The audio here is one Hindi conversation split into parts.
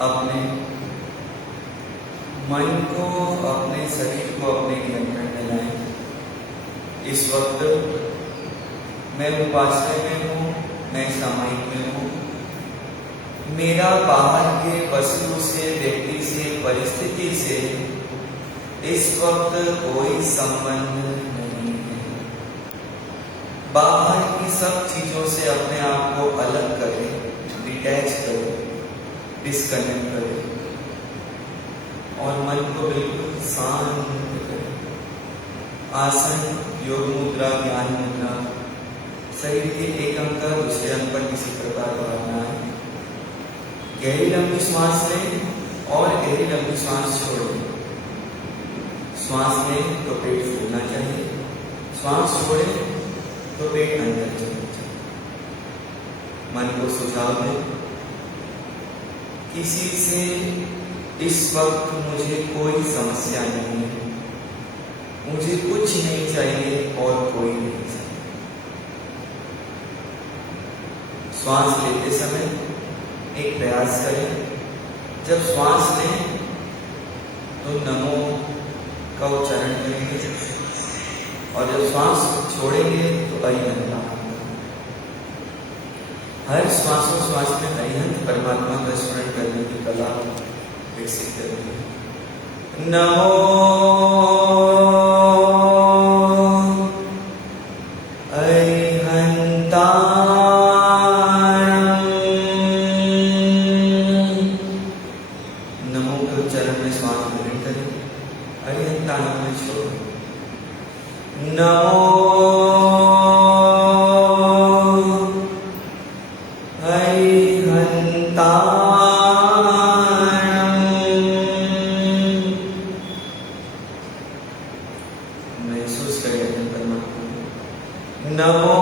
अपने मन को, अपने शरीर को अपने नियंत्रण में लाएं। इस वक्त मैं उपासना में हूँ, मैं सामायिक में हूँ। मेरा बाहर के वस्तु से, व्यक्ति से, परिस्थिति से इस वक्त कोई संबंध नहीं है। बाहर की सब चीजों से अपने आप को अलग करें, डिटैच करें, डिस्कनेक्ट करें और मन को बिल्कुल शांत करें। आसन, योग मुद्रा, ज्ञान मुद्रा, शरीर के एक अंग का दूसरे अंग पर किसी प्रकार बढ़ना है। गहरी लंबी सांस लें और गहरी लंबी सांस छोड़ें। श्वास लें तो पेट फूलना चाहिए, श्वास छोड़ें तो पेट अंदर चलना चाहिए। मन को सुझाव दें, किसी से इस वक्त मुझे कोई समस्या नहीं है, मुझे कुछ नहीं चाहिए और कोई नहीं चाहिए। श्वास लेते समय एक प्रयास करें, जब श्वास लें तो नमो का उच्चारण करेंगे और जब श्वास छोड़ेंगे तो अरिहंत। हर श्वासोश्वास में अरिहंत परमात्मा का स्मरण करने की कला विकसित करनी है। नमो महसूस करें परमात्मा। नमो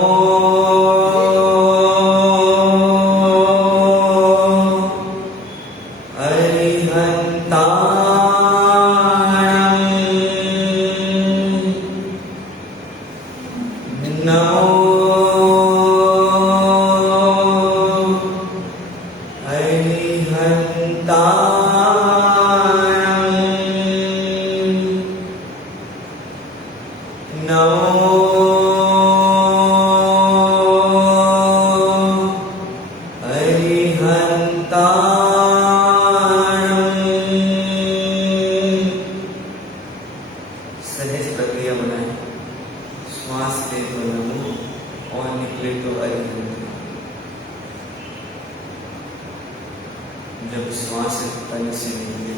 सहज प्रक्रिया बनाए। श्वास ले तो नमो और निकले तो अरिहंत। जब श्वास तन से निकले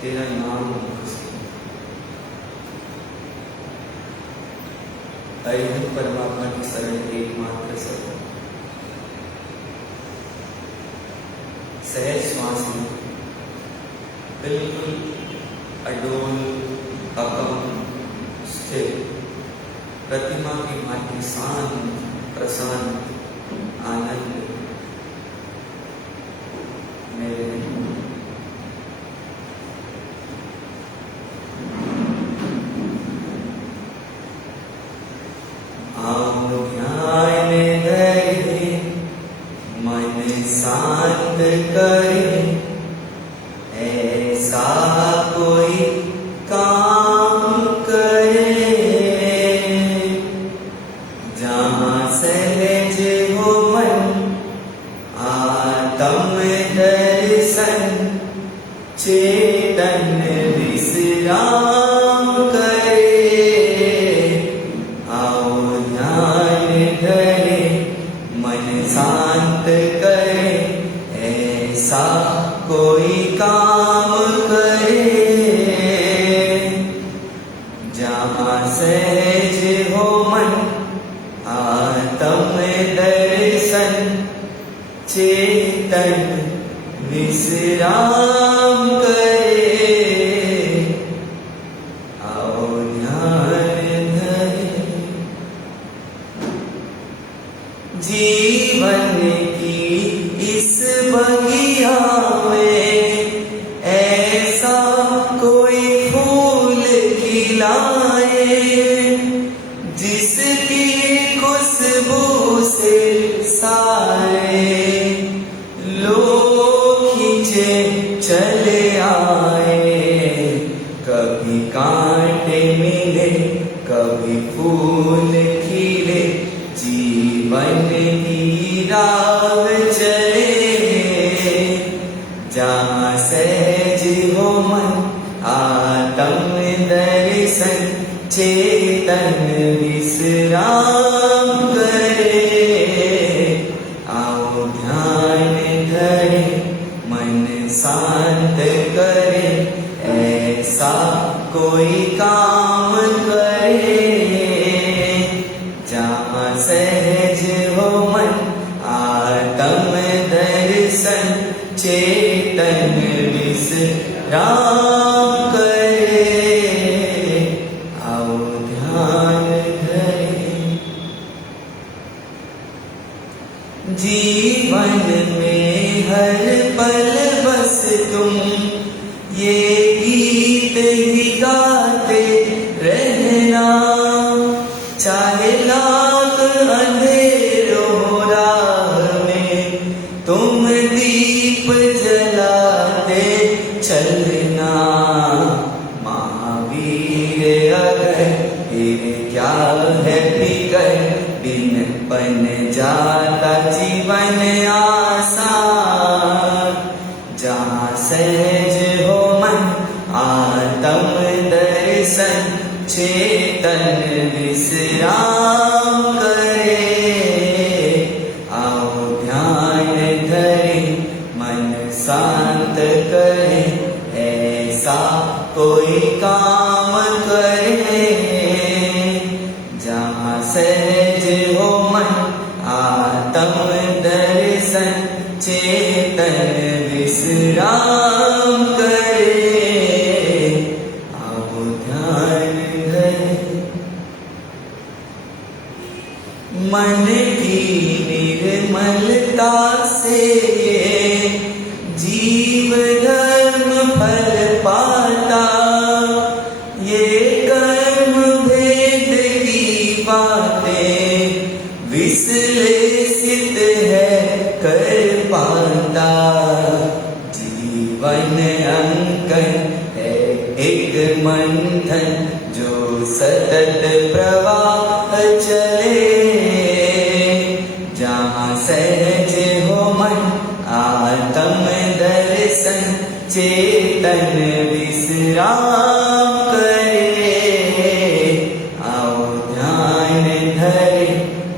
तेरा नाम अरिहंत परमात्मा की शरण एकमात्र सत्य। सहज श्वास में बिल्कुल अडोल, अकम, स्थिर, प्रतिमा की भांति शांत, प्रसन्न, आनंद मेरे आओ ध्यान धरे, मन शांत करे, ऐसा कोई काम करे जहाँ सहज हो मन, आत्म दर्शन, चेतन विश्राम करे। आओ ध्यान धरे, मन शांत करे, ऐसा कोई काम करे जहाँ सहज हो मन, आत्म दर्शन, चेतन विश्राम करे। आओ ध्यान धरे, जीवन की इस बगिया में ऐसा कोई फूल खिलाए जिसकी खुशबू से सारे लोग खींच राह चले, जहाँ सहज हो मन आत्म दर्शन, चेतन विश्राम करे। आओ ध्यान धरे, मन शांत करे, ऐसा कोई काम करे। जहाँ सहज हो मन आत्म दर्शन, चेतन विश्राम करे। आओ ध्यान धरे। जीवन में हर पल बस तुम ये गीत ही गाते रहना, चाहे लाख अंधेरों राह में तुम दीप जलाते चलना। महावीर अगर फिर क्या है फिकर, बिन बन जाता जीवन आसान। जहाँ सहज हो मन आत्म दर्शन, चेतन विश्राम करे। आओ ध्यान धरे, मन शांत करे, ऐसा कोई काम करे। जहाँ सहज हो मन आत्म दर्शन, चेतन विश्राम करे। आओ ध्यान धरे। मन की निर्मलता से ये जीव धर्म फल पाता, ये कर्म भेद की बातें विश्लेषित है कर पाता। जीवन अंकन है एक मंथन, जो सतत प्रवाह चले। जहाँ सहज हो मन आत्म दर्शन, चेतन विश्राम करे। आओ ध्यान धरे,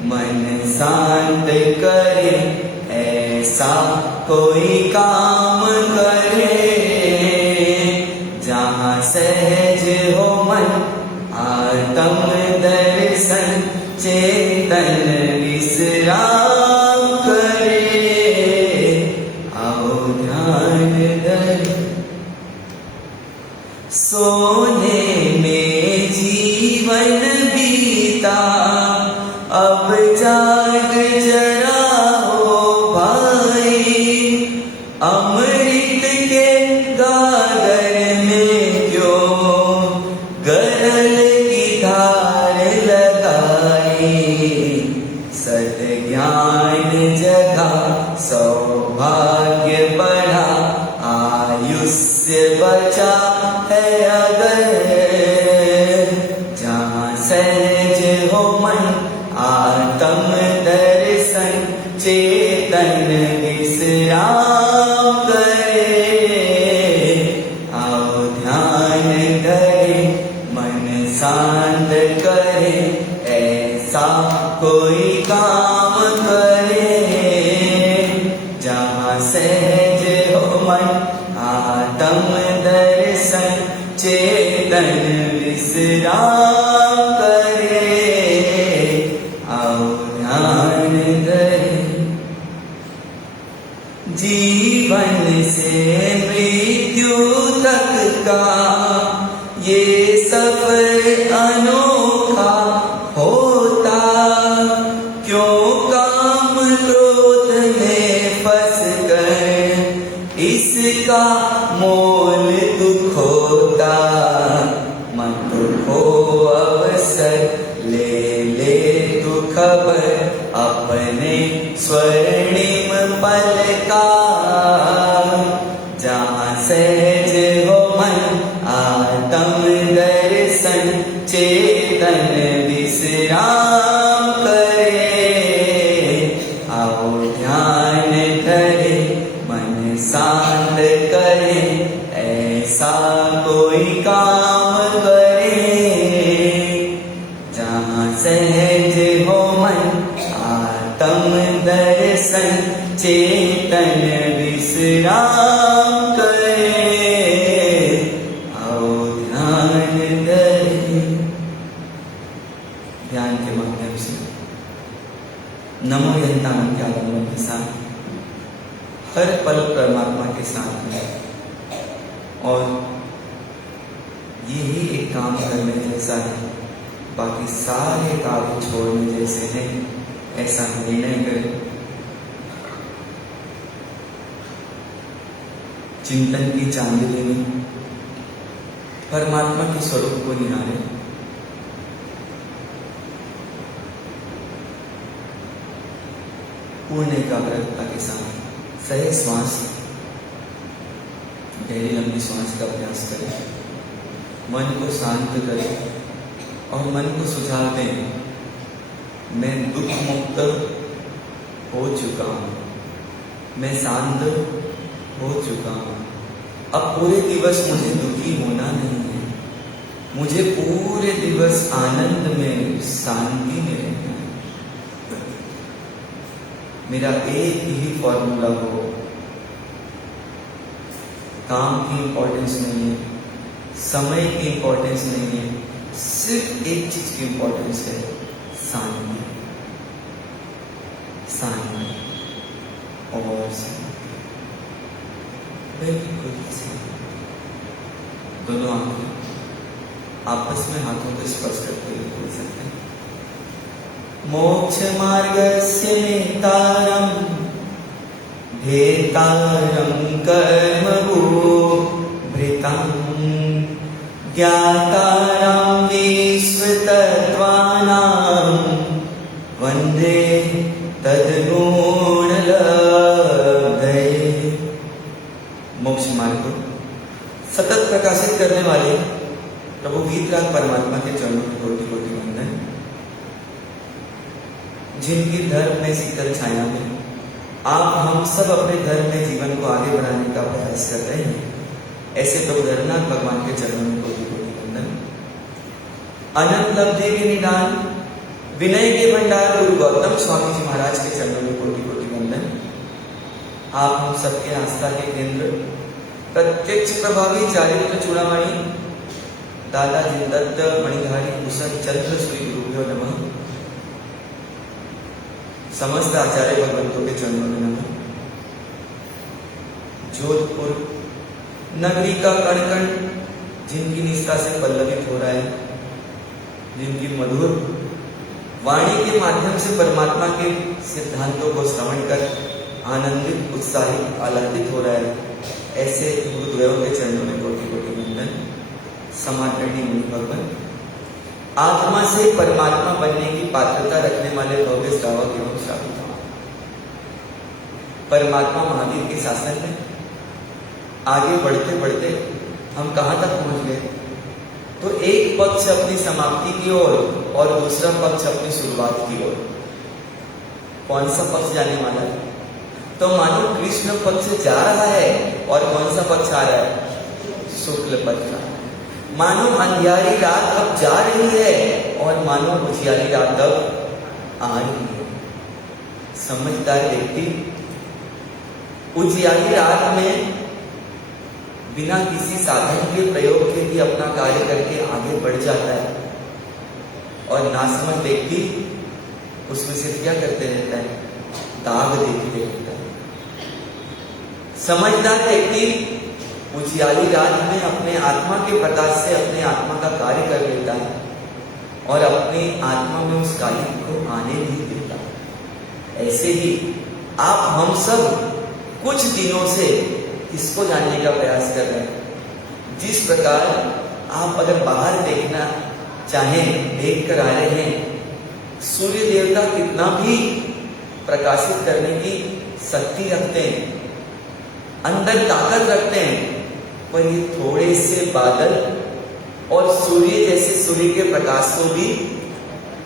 मन शांत करे, ऐसा कोई काम करे। जहाँ सहज हो मन आत्म दर्शन, चेतन विश्राम करे। आओ ध्यान धरे। सोने में जीवन बीता, अब जाग जरा हो भाई। अमृत के गागर में क्यों गरल की धार लगाई। सद्ज्ञान जगा सौभाग्य बढ़ा, आयुष्य बचा है अगर। जहाँ सहज हो मन आत्म दर्शन, चेतन विश्राम करे। आओ ध्यान धरे, मन शांत करे, ऐसा कोई काम करे। जहाँ सहज हो मन आत्म दर्शन, चेतन विश्राम करे। आओ ध्यान धरे। जीवन से मृत्यु तक का ये सफर अनोखा होता। क्यों काम क्रोध में फंस कर इसका मोल दुख होता। मत हो अवसर, ले तू खबर, अपने स्वर्णिम पल का। जहाँ सहज हो मन आत्म दर्शन, चेतन विश्राम करे। आओ आओ ध्यान धरे मन शांत करे, ऐसा कोई काम करे जहाँ सहज हो मन आत्म दर्शन, चेतन विश्राम करे। आओ ध्यान धरे। ध्यान के माध्यम से नमो यंतान के आलम्बन के साथ हर पल परमात्मा के साथ में, और यही एक काम करने जैसा है, बाकी सारे कार्य छोड़ने जैसे हैं, ऐसा निर्णय करें। चिंतन की चांदनी में परमात्मा के स्वरूप को निहारे। पूर्ण एकाग्रता के साथ सही श्वास, गहरी लंबी श्वास का अभ्यास करें। मन को शांत करें और मन को सुझाव दें, मैं दुख मुक्त हो चुका हूँ, मैं शांत हो चुका हूँ। अब पूरे दिवस मुझे दुखी होना नहीं है, मुझे पूरे दिवस आनंद में, शांति में रहना है। मेरा एक ही फॉर्मूला हो, काम की इंपॉर्टेंस नहीं है, समय की इंपॉर्टेंस नहीं है, सिर्फ एक चीज की इंपॉर्टेंस है, शांति। शांति और शांति, बिल्कुल शांति। दोनों आंखें आपस में हाथों को स्पर्श करते हुए बोल सकते हैं। मोक्ष मार्गस्य नेतारं भेतारं कर्मभूभृतं ज्ञातारं विश्वतत्त्वानां वन्दे तद्गुणलब्धये। मोक्ष मार्ग को सतत प्रकाशित करने वाले प्रभु वीतराग परमात्मा के चरणों की कोटि कोटि वंदन। जिनकी धर्म में शीतल छाया में आप हम सब अपने धर्म में जीवन को आगे बढ़ाने का प्रयास कर रहे हैं, ऐसे प्रभु धर्मनाथ भगवान के चरणों में कोटि कोटि वंदन। अनंत लब्धि के निदान, विनय के भंडार गुरु गौतम स्वामी जी महाराज के चरणों में कोटि कोटि वंदन। आप हम सबके आस्था के केंद्र, प्रत्यक्ष प्रभावी चारित्र चूड़ामणि दादा जिनदत्त मणिधारी कुशल चंद्र श्री गुरुभ्यो नमः। समस्त आचार्य भगवंतों के चरणों में नमः। जोधपुर नगरी का कण कण जिनकी निष्ठा से पल्लवित हो रहा है, जिनकी मधुर वाणी के माध्यम से परमात्मा के सिद्धांतों को श्रवण कर आनंदित, उत्साहित, आह्लादित हो रहा है, ऐसे गुरुदेवों के चरणों में कोटि कोटि वंदन। समादरणीय मुनि भगवान, आत्मा से परमात्मा बनने की पात्रता रखने वाले भव्य श्रावक एवं श्राविका, परमात्मा महावीर के शासन में आगे बढ़ते बढ़ते हम कहाँ तक पहुंच गए? तो एक पक्ष अपनी समाप्ति की ओर और दूसरा पक्ष अपनी शुरुआत की ओर। कौन सा पक्ष जाने वाला है? तो मानो कृष्ण पक्ष जा रहा है और कौन सा पक्ष आ रहा है? शुक्ल पक्ष। मानो अंधियारी रात अब जा रही है और मानो उजियारी रात अब आ रही है। समझदार व्यक्ति उजियारी रात में बिना किसी साधन के प्रयोग के भी अपना कार्य करके आगे बढ़ जाता है, और नासमझ व्यक्ति उसमें से क्या करते रहता है? दाग देखते रहता है। समझदार व्यक्ति उजियारी रात में अपने आत्मा के प्रकाश से अपने आत्मा का कार्य कर लेता है और अपनी आत्मा में उस कार्य को आने नहीं देता। ऐसे ही आप हम सब कुछ दिनों से इसको जानने का प्रयास कर रहे हैं। जिस प्रकार आप अगर बाहर देखना चाहें, देख कर आ रहे हैं, सूर्य देवता कितना भी प्रकाशित करने की शक्ति रखते हैं, अंदर ताकत रखते हैं, पर ये थोड़े से बादल और सूर्य जैसे सूर्य के प्रकाश को भी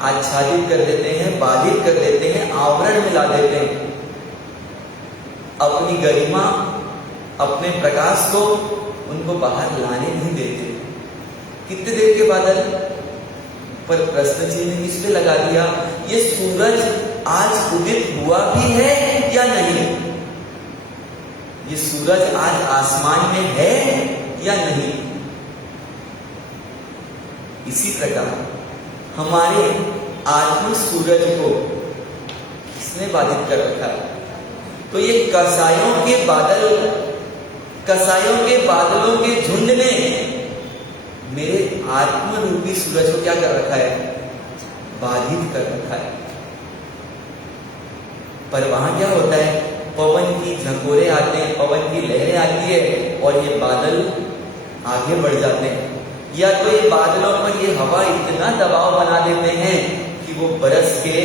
आच्छादित कर देते हैं, बाधित कर देते हैं, आवरण मिला देते हैं। अपनी गरिमा, अपने प्रकाश को उनको बाहर लाने नहीं देते। कितने देर के बादल, पर प्रश्न चिन्ह किस पे लगा दिया? ये सूरज आज उदित हुआ भी है या नहीं? ये सूरज आज आसमान में है या नहीं? इसी प्रकार हमारे आत्मिक सूरज को किसने बाधित कर रखा है? तो ये कसायों के बादलों के झुंड ने मेरे आत्म रूपी सूरज को क्या कर रखा है? बाधित कर रखा है। पर वहां क्या होता है? पवन की झकोरे आते हैं, पवन की लहरें आती है और ये बादल आगे बढ़ जाते हैं, या तो ये बादलों पर ये हवा इतना दबाव बना देते हैं कि वो बरस के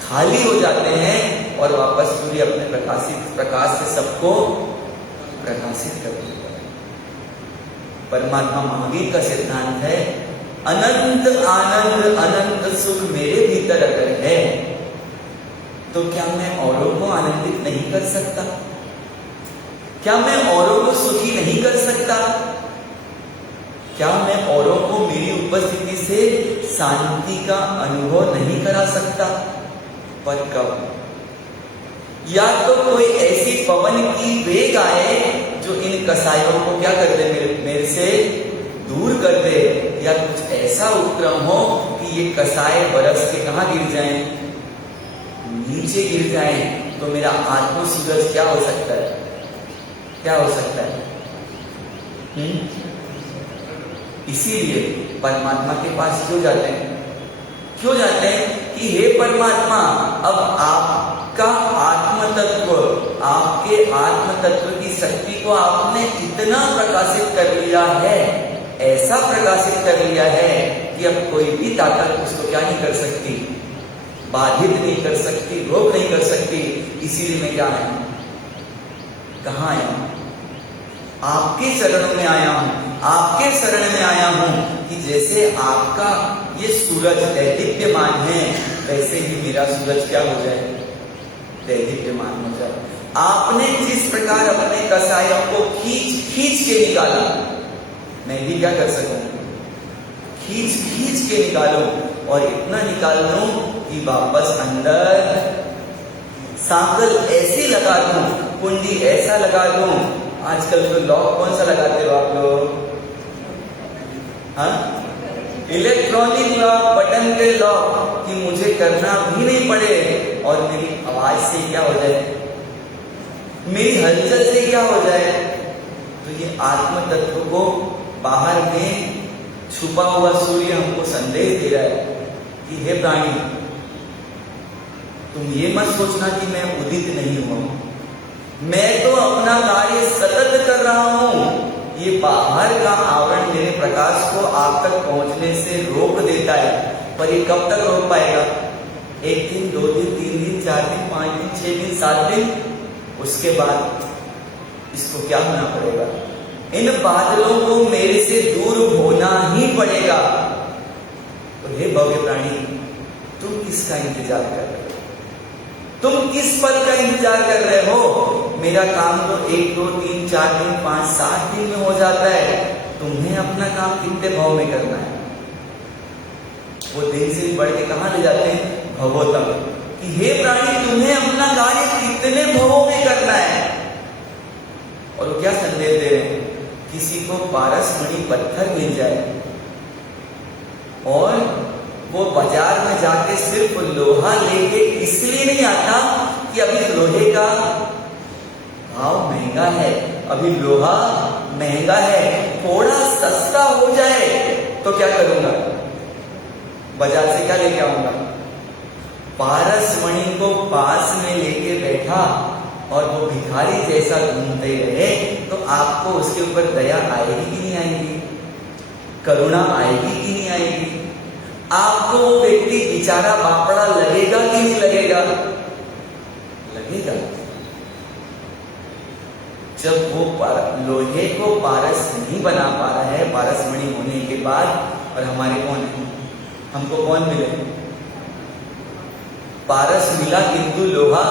खाली हो जाते हैं और वापस सूर्य अपने प्रकाश से सबको प्रकाशित कर देता है। परमात्मा महावीर का सिद्धांत है, अनंत आनंद अनंत सुख मेरे भीतर अगर है तो क्या मैं औरों को आनंदित नहीं कर सकता? क्या मैं औरों को सुखी नहीं कर सकता? क्या मैं औरों को मेरी उपस्थिति से शांति का अनुभव नहीं करा सकता? पर कब? या तो कोई ऐसी पवन की वेग आए जो इन कसायों को क्या कर दे, मेरे से दूर कर दे, या कुछ ऐसा उपक्रम हो कि ये कसाय बरस के कहां गिर जाएं? नीचे गिर जाएं। तो मेरा आत्म सूरज क्या हो सकता है? क्या हो सकता है? इसीलिए परमात्मा के पास क्यों जाते हैं? क्यों जाते हैं कि हे परमात्मा, अब आपका आत्म तत्व, आपके आत्म तत्व की शक्ति को आपने इतना प्रकाशित कर लिया है, ऐसा प्रकाशित कर लिया है कि अब कोई भी ताकत उसको क्या नहीं कर सकती? बाधित नहीं कर सकती, रोक नहीं कर सकती। इसीलिए मैं क्या आया हूं? कहां आया हूं? आपके चरणों में आया हूं, आपके शरण में आया हूं कि जैसे आपका ये सूरज दैदीप्यमान है, वैसे ही मेरा सूरज क्या हो जाए? दैदीप्यमान हो जाए। आपने जिस प्रकार अपने कसायों को खींच के निकाला, मैं भी क्या कर सकूं? खींच के निकालूं, और इतना निकाल लूं कि वापस अंदर सांकल ऐसी लगा दूं, कुंडी ऐसा लगा दूं। आजकल तो लॉक कौन सा लगाते हो आप लोग? हाँ, इलेक्ट्रॉनिक लॉक, बटन के लॉक, कि मुझे करना भी नहीं पड़े और मेरी आवाज से क्या हो जाए, मेरी हलचल से क्या हो जाए। तो ये आत्म तत्व को बाहर में छुपा हुआ सूर्य हमको संदेश दे रहा है कि हे प्राणी, तुम ये मत सोचना कि मैं उदित नहीं हुआ, मैं तो अपना कार्य सतत कर रहा हूं। ये बाहर का आवरण मेरे प्रकाश को आप तक पहुंचने से रोक देता है, पर ये कब तक रोक पाएगा? 1 दिन, 2 दिन, 3 दिन, 4 दिन, 5 दिन, 6 दिन, 7 दिन, उसके बाद इसको क्या होना पड़ेगा? इन बादलों को मेरे से दूर होना ही पड़ेगा। तो हे भव्य प्राणी, तुम किसका इंतजार कर रहे हो? तुम किस पल का इंतजार कर रहे हो? मेरा काम तो 1, 2, 3, 4 दिन, 5, 7 दिन में हो जाता है। तुम्हें अपना काम कितने भाव में करना है? वो दिन से बढ़ के कहां ले जाते हैं? भवों तक। कि हे प्राणी, तुम्हें अपना कार्य कितने भवों में करना है? और वो क्या संदेश दे रहे हैं? किसी को पारसमणि पत्थर मिल जाए और वो बाजार में जाके सिर्फ लोहा लेके इसलिए नहीं आता कि अभी लोहे का भाव महंगा है, अभी लोहा महंगा है, थोड़ा सस्ता हो जाए तो क्या करूंगा? बाजार से क्या लेके आऊंगा? पारसमणि को पास में लेके बैठा और वो भिखारी जैसा घूमते रहे, तो आपको उसके ऊपर दया आएगी कि नहीं आएगी? करुणा आएगी कि नहीं आएगी? आपको वो व्यक्ति बेचारा बापड़ा लगेगा कि नहीं लगेगा? लगेगा। जब वो लोहे को पारस नहीं बना पा रहा है पारसमणि होने के बाद, और हमारे कौन है? हमको कौन मिले? पारस मिला किंतु लोहा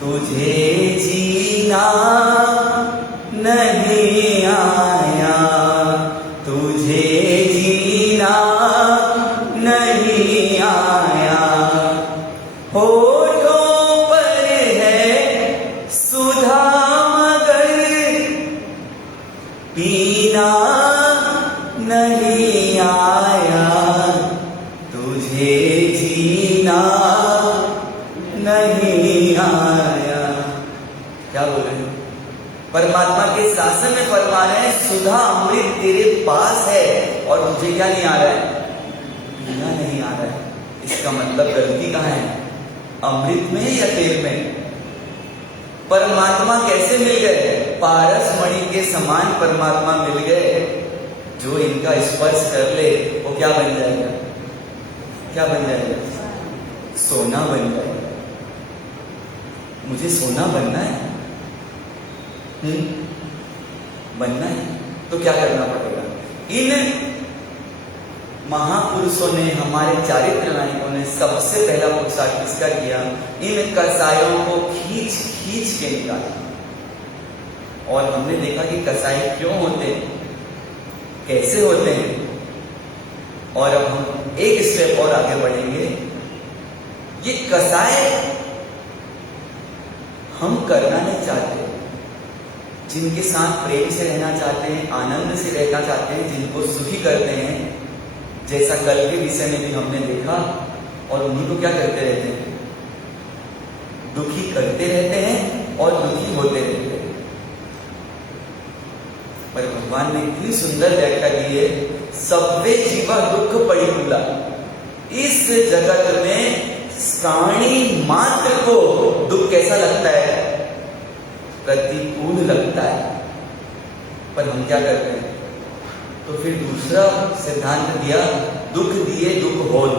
तुझे जीना नहीं आया, तुझे जीना नहीं आया। होठों पर है सुधा मगर पीना नहीं आया, तुझे जीना नहीं आया। क्या बोल रहे हैं? परमात्मा के शासन में फरमा रहे हैं सुधा अमृत तेरे पास है और तुझे क्या नहीं आ रहा है? पीना नहीं आ रहा है। इसका मतलब गलती कहाँ है? अमृत में या तेल में? परमात्मा कैसे मिल गए? पारस मणि के समान परमात्मा मिल गए। जो इनका स्पर्श कर ले वो क्या बन जाएगा? क्या बन जाएगा? सोना बन जाएगा। मुझे सोना बनना है, बनना है तो क्या करना पड़ेगा? इन महापुरुषों ने, हमारे चारित्र नायकों ने सबसे पहला पुरुषार्थ किसका किया? इन कसायों को खींच खींच के निकाला। और हमने देखा कि कसाई क्यों होते हैं, कैसे होते हैं। और अब हम एक स्टेप और आगे बढ़ेंगे। ये कसाय हम करना नहीं चाहते, जिनके साथ प्रेम से रहना चाहते हैं, आनंद से रहना चाहते हैं, जिनको सुखी करते हैं, जैसा कल के विषय में भी हमने देखा। और उन्हीं को क्या करते रहते हैं? दुखी करते रहते हैं और दुखी होते रहते हैं। पर भगवान ने इतनी सुंदर व्याख्या दी है, सब्बे जीवा दुख परिकूला। इस जगत में प्राणी मात्र को दुख कैसा लगता है? प्रतिकूल लगता है। पर हम क्या करते हैं? तो फिर दूसरा सिद्धांत दिया, दुख दिए दुख होत।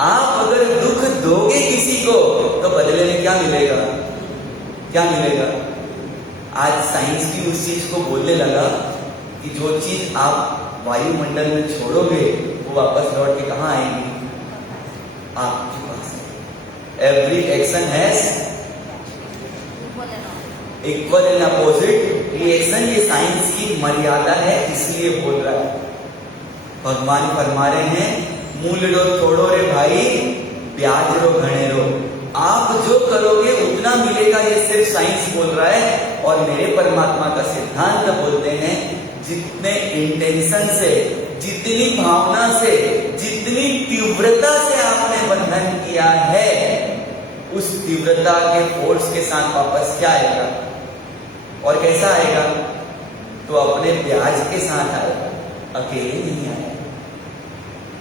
आप अगर दुख दोगे किसी को तो बदले में क्या मिलेगा? क्या मिलेगा? आज साइंस भी उस चीज को बोलने लगा कि जो चीज आप वायुमंडल में छोड़ोगे वो वापस लौट के कहाँ आएगी? आपके पास। Every action has equal and opposite reaction. ये साइंस की मर्यादा है, इसलिए बोल रहा है। भगवान फरमा रहे हैं, मूल रो थोड़ो रे भाई, ब्याज रो घने रो। आप जो करोगे उतना मिलेगा, ये सिर्फ साइंस बोल रहा है। और मेरे परमात्मा का सिद्धांत बोलते हैं, जितने इंटेंशन से, जितनी भावना से, जितनी तीव्रता से आपने बंधन किया है, उस तीव्रता के फोर्स के साथ वापस क्या आएगा? और कैसा आएगा? तो अपने ब्याज के साथ आएगा, अकेले नहीं आएगा।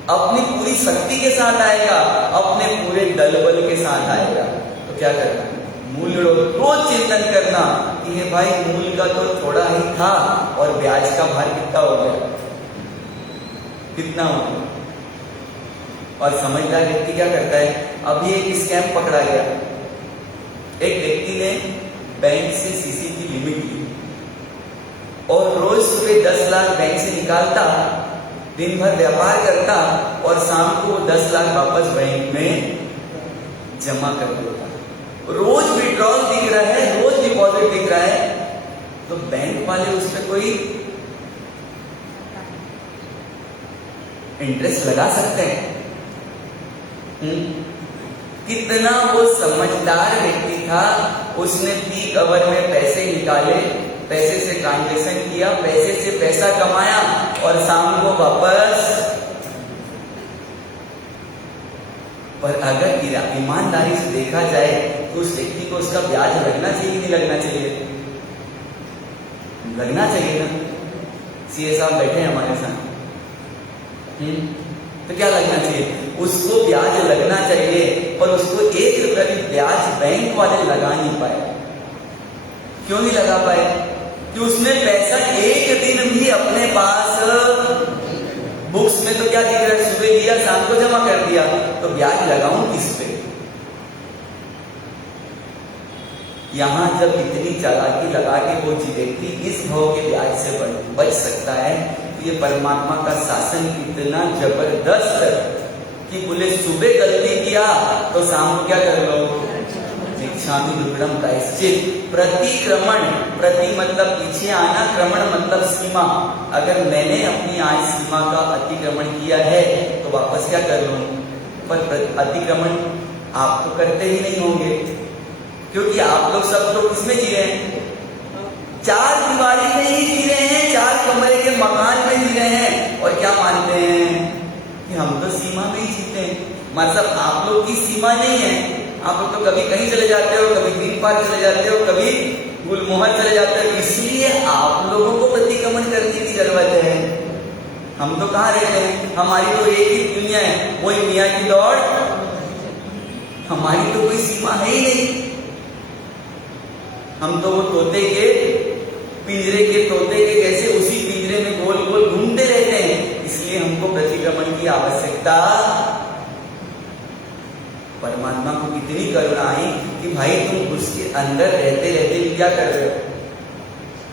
अपनी पूरी शक्ति के साथ आएगा, अपने पूरे दल बल के साथ आएगा। तो क्या करना? मूल रोज चिंतन करना कि ये भाई मूल का तो थोड़ा ही था और ब्याज का भार कितना हो गया? कितना हो गया? और समझदार व्यक्ति क्या करता है? अभी एक स्कैम पकड़ा गया। एक व्यक्ति ने बैंक से सीसी की लिमिट ली और रोज सुबह 10 लाख बैंक से निकालता, दिन भर व्यापार करता और शाम को 10 लाख वापस बैंक में जमा कर देता। रोज विड्रॉल दिख रहा है, रोज डिपॉजिट दिख रहा है, तो बैंक वाले उस पर कोई इंटरेस्ट लगा सकते हैं? कितना वो समझदार व्यक्ति था, उसने पीक आवर में पैसे निकाले, पैसे से ट्रांजैक्शन किया, पैसे से पैसा कमाया और शाम को वापस। पर अगर ईमानदारी से देखा जाए तो उस व्यक्ति को उसका ब्याज लगना चाहिए नहीं लगना चाहिए? लगना चाहिए ना। सीए साहब बैठे हैं हमारे साथ, तो क्या लगना चाहिए? उसको ब्याज लगना चाहिए, पर उसको 1 रुपया भी ब्याज बैंक वाले लगा नहीं पाए। क्यों नहीं लगा पाए? कि उसने पैसा एक दिन भी अपने पास, बुक्स में तो क्या दिख रहा है? सुबह लिया, शाम को जमा कर दिया, तो ब्याज लगाऊं किस पे? यहां जब इतनी चालाकी लगा के वो व्यक्ति इस भाव के ब्याज से बच सकता है, तो ये परमात्मा का शासन इतना जबरदस्त कि बोले सुबह गलती किया तो शाम को क्या कर लो? इच्छामि दुर्गम प्रायश्चित। प्रतिक्रमण, प्रति मतलब पीछे आना, क्रमण मतलब सीमा। अगर मैंने अपनी आज सीमा का अतिक्रमण किया है तो वापस क्या कर लूं? पर अतिक्रमण आप तो करते ही नहीं होंगे, क्योंकि आप लोग सब लोग किसमें जी रहे हैं? चार दीवारी में ही जी रहे हैं, चार कमरे के मकान में जी रहे हैं। और क्या मानते हैं कि हम तो सीमा में ही जीते हैं। मतलब आप लोग की सीमा नहीं है। आप लोग तो कभी कहीं चले जाते हो, कभी ग्रीन पार्क चले जाते हो, कभी गुलमोहर चले जाते हो। इसलिए आप लोगों को प्रतिक्रमण करने की जरूरत है। हम तो कहाँ रहते हैं? हमारी तो एक ही दुनिया है, वही मियाँ की दौड़। हमारी तो कोई सीमा है ही नहीं। हम तो वो तोते के, पिंजरे के तोते के जैसे उसी पिंजरे में गोल गोल घूमते रहते हैं। इसलिए हमको प्रतिक्रमण की आवश्यकता। परमात्मा को कितनी करुणा आई कि भाई तुम उसके अंदर रहते रहते भी क्या कर रहे हो,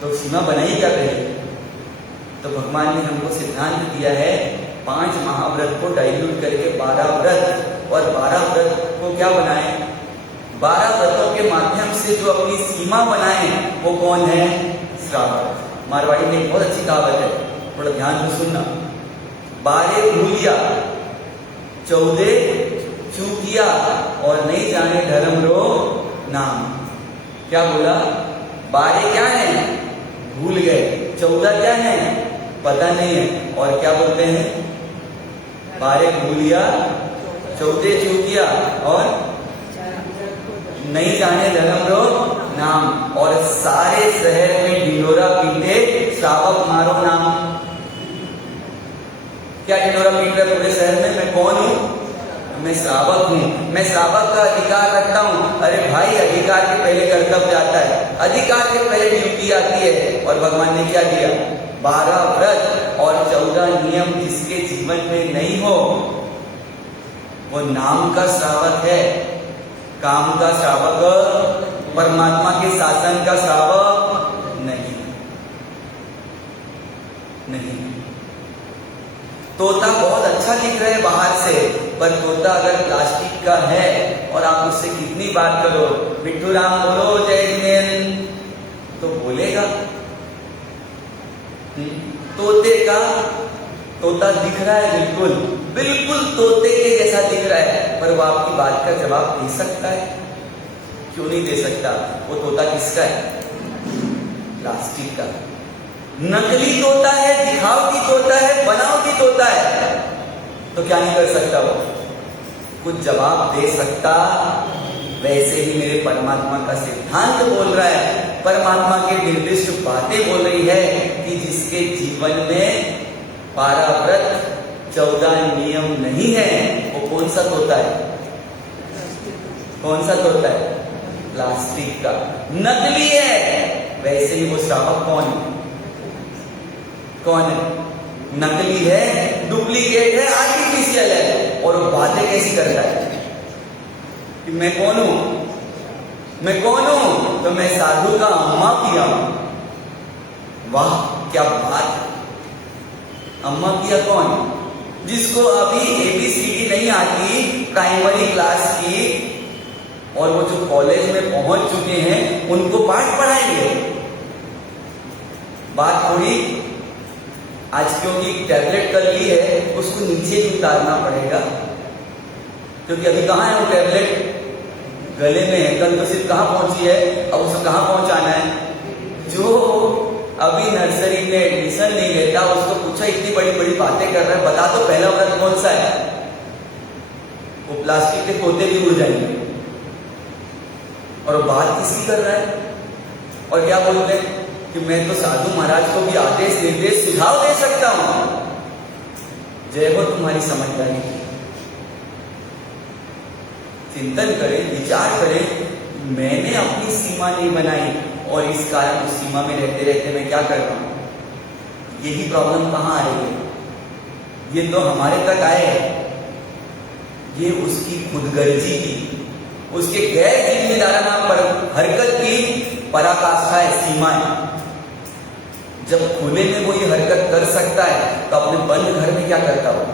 तो सीमा बनाई क्या करें? तो भगवान ने हमको सिद्धांत दिया है 5 महाव्रत को डाइल्यूट करके 12 व्रत, और 12 व्रत को क्या बनाए? 12 व्रतों के माध्यम से जो अपनी सीमा बनाए वो कौन है? श्रावक। मारवाड़ी में एक बहुत अच्छी कहावत है, थोड़ा ध्यान से सुनना। 12 भूलिया, 14 चूकिया, और नहीं जाने धर्म रो नाम। क्या बोला? 12 क्या है? भूल गए। 14 क्या है? पता नहीं है। और क्या बोलते हैं? 12 भूलिया, 14 चूकिया, और नहीं जाने धर्म रो नाम। और सारे शहर में ढिंडोरा पीटे, श्रावक मारो नाम। क्या ढिंडोरा पीट रहे पूरे शहर में? मैं कौन हूं? मैं श्रावक हूं। मैं श्रावक का अधिकार रखता हूं। अरे भाई, अधिकार के पहले कर्तव्य आता है, अधिकार के पहले ड्यूटी आती है। और भगवान ने क्या दिया? 12 व्रत और 14 नियम। जिसके जीवन में नहीं हो वो नाम का श्रावक है, काम का श्रावक, परमात्मा के शासन का श्रावक नहीं। नहीं। तोता बहुत अच्छा दिख रहा है बाहर से, पर तोता अगर प्लास्टिक का है और आप उससे कितनी बात करो, मिट्ठू राम बोलो जय जिनेन्द्र, तो बोलेगा। तोते का, तोता दिख रहा है बिल्कुल बिल्कुल तोते के जैसा दिख रहा है, पर वो आपकी बात का जवाब दे सकता है? क्यों नहीं दे सकता? वो तोता किसका है? प्लास्टिक का। नकली तोता है, दिखावटी तोता है, बनावटी तोता है, तो क्या नहीं कर सकता वो? कुछ जवाब दे सकता। वैसे ही मेरे परमात्मा का सिद्धांत बोल रहा है, परमात्मा के निर्दिष्ट बातें बोल रही है कि जिसके जीवन में 12 व्रत 14 नियम नहीं है, वो कौन सा तोता है? कौन सा तोता है? प्लास्टिक का, नकली है। वैसे ही वो श्रावक कौन है? कौन है? नकली है, डुप्लीकेट है, आर्टिफिशियल है। और वो बातें कैसी करता है कि मैं कौन हूं? मैं कौन हूं? तो मैं साधु का अम्मा पिया हूं। वाह क्या बात! अम्मा पिया कौन? जिसको अभी ABCD नहीं आती प्राइमरी क्लास की, और वो जो कॉलेज में पहुंच चुके हैं उनको पाठ पढ़ाएंगे। बात थोड़ी आज क्योंकि टैबलेट कर ली है उसको नीचे भी उतारना पड़ेगा, क्योंकि अभी कहाँ है वो टैबलेट? गले में है। कल तो सिर्फ कहाँ पहुंची है, अब उसको कहाँ पहुंचाना है? जो अभी नर्सरी में एडमिशन नहीं लेता उसको पूछा, इतनी बड़ी बड़ी बातें कर रहा है, बता तो पहला व्रत कौन सा है? वो प्लास्टिक के तोते भी उड़ जाएंगे। और बात किसी कर रहा है, और क्या बोलते हैं कि मैं तो साधु महाराज को भी आदेश निर्देश सुझाव दे सकता हूं। जय हो तुम्हारी समझदारी की। चिंतन करें, विचार करें, मैंने अपनी सीमा नहीं बनाई और इस कारण उस सीमा में रहते रहते मैं क्या कर रहा हूं? यही प्रॉब्लम कहां आ रही है? ये तो हमारे तक आए है, ये उसकी खुदगर्जी की, उसके गैर जिम्मेदाराना पर हरकत की पराकाष्ठा है, सीमा है। जब खुले में वो ये हरकत कर सकता है तो अपने बंद घर में क्या करता हो?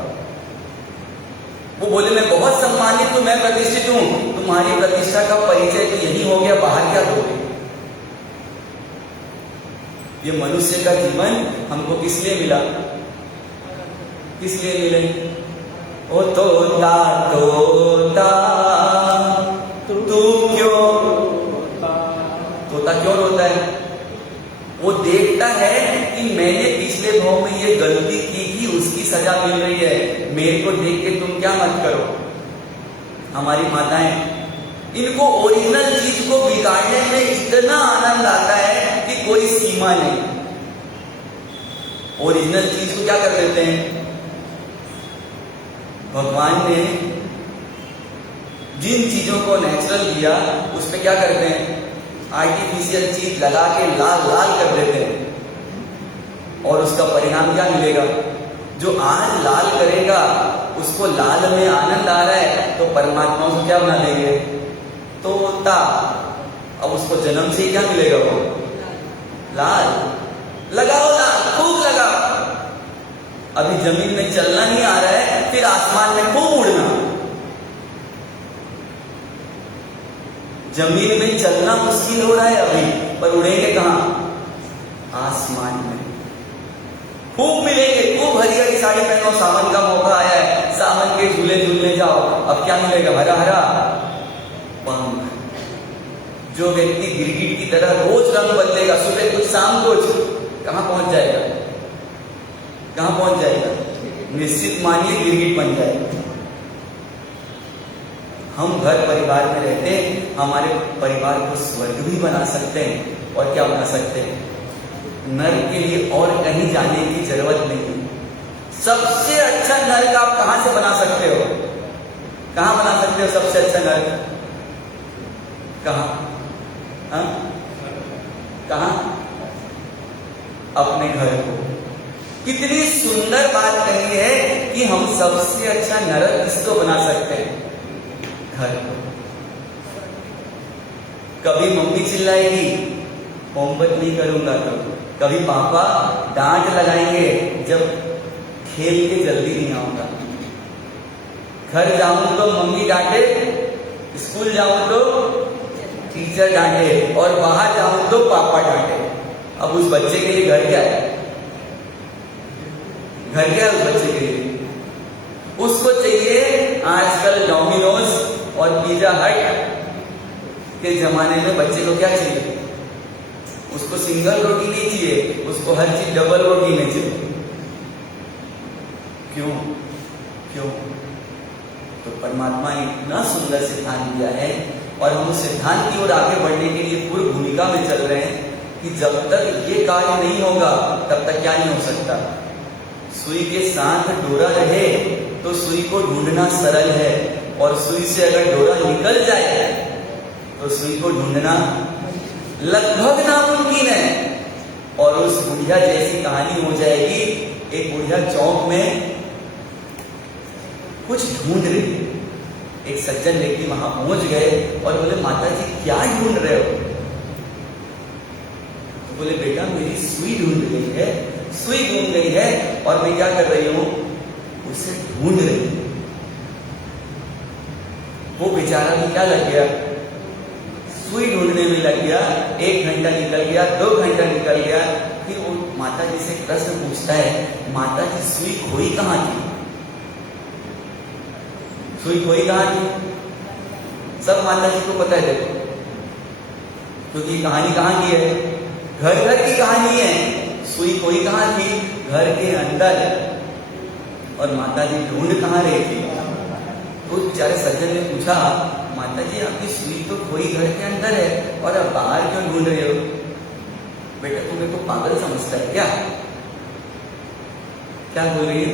वो बोले मैं बहुत सम्मानित हूं, मैं प्रतिष्ठित हूं। तुम्हारी प्रतिष्ठा का परिचय तो यही हो गया, बाहर क्या दोगे? ये मनुष्य का जीवन हमको किस लिए मिला? किस लिए मिले? ओ तोता तोता तू क्यों, तोता क्यों रोता है? वो देखता है कि मैंने पिछले भाव में ये गलती की थी, उसकी सजा मिल रही है, मेरे को देख के तुम क्या मत करो। हमारी माताएं, इनको ओरिजिनल चीज को बिगाड़ने में इतना आनंद आता है कि कोई सीमा नहीं। ओरिजिनल चीज को क्या कर देते हैं? भगवान ने जिन चीजों को नेचुरल दिया उस पे क्या करते हैं? आर्टिफिशियल चीज लगा के लाल लाल कर देते हैं। और उसका परिणाम क्या मिलेगा? जो आज लाल करेगा उसको लाल में आनंद आ रहा है, तो परमात्मा को क्या बना देंगे? तोता। अब उसको जन्म से क्या मिलेगा? वो लाल। लगाओ लाल, खूब लगाओ। अभी जमीन में चलना नहीं आ रहा है, फिर आसमान में खूब उड़ना। जमीन में चलना मुश्किल हो रहा है अभी, पर उड़ेंगे कहां? आसमान में। खूब मिलेंगे, खूब हरी हरी साड़ी पहनो, सावन का मौका आया है, सावन के झूले झूलने जाओ। अब क्या मिलेगा? हरा हरा पंख। जो व्यक्ति गिरगिट की तरह रोज रंग बदलेगा, सुबह कुछ शाम कुछ, कहां पहुंच जाएगा? कहां पहुंच जाएगा? निश्चित मानिए गिरगिट बन जाएगा। हम घर परिवार में रहते हैं, हमारे परिवार को स्वर्ग भी बना सकते हैं। और क्या बना सकते हैं? नर्क के लिए और कहीं जाने की जरूरत नहीं। सबसे अच्छा नर्क आप कहां से बना सकते हो? कहां बना सकते हो सबसे अच्छा नर्क? कहां? हाँ? कहां? अपने घर को। कितनी सुंदर बात कही है कि हम सबसे अच्छा नरक किसको बना सकते हैं? घर को। कभी मम्मी चिल्लाएगी, होमवर्क नहीं करूंगा तो। कभी पापा डांट लगाएंगे जब खेल के जल्दी नहीं आऊंगा। घर जाऊं तो मम्मी डांटे, स्कूल जाऊं तो टीचर डांटे, और बाहर जाऊं तो पापा डांटे। अब उस बच्चे के लिए घर क्या है? घर क्या है उस बच्चे के लिए? उसको चाहिए आजकल डोमिनोज और पिज्जा हट के जमाने में बच्चे को क्या चाहिए? उसको सिंगल रोटी नहीं चाहिए, उसको हर चीज डबल रोटी नहीं चाहिए। क्यों? क्यों? तो परमात्मा ने इतना सुंदर सिद्धांत दिया है, और हम उस सिद्धांत की ओर आगे बढ़ने के लिए पूरी भूमिका में चल रहे हैं कि जब तक ये कार्य नहीं होगा तब तक क्या नहीं हो सकता। सुई के साथ डोरा रहे तो सुई को ढूंढना सरल है, और सुई से अगर डोरा निकल जाए तो सुई को ढूंढना लगभग नामुमकिन है। और उस बुढ़िया जैसी कहानी हो जाएगी। एक बुढ़िया चौक में कुछ ढूंढ रही, एक सज्जन व्यक्ति वहां पहुंच गए और बोले, माता जी क्या ढूंढ रहे हो? तो बोले, बेटा मेरी सुई ढूंढ गई है, सुई ढूंढ गई है, और मैं क्या कर रही हूं? उसे ढूंढ रही हूं। वो बेचारा भी क्या लग गया? सुई ढूंढने में लग गया। 1 घंटा निकल गया, 2 घंटा निकल गया। फिर वो माता जी से प्रश्न पूछता है, माता जी सुई खोई कहां थी? सुई खोई कहां थी? सब माता जी को पता है। देखो, क्योंकि कहानी कहां की है? घर घर की कहानी है। सुई खोई कहां थी? घर के अंदर। और माता जी ढूंढ कहां रही थी? तो बेचारे सज्जन ने पूछा, माता जी आपकी सुई तो खोई घर के अंदर है, और आप बाहर क्यों ढूंढ रहे हो? बेटा तुम मेरे को पागल समझता है क्या? क्या बोल रही है?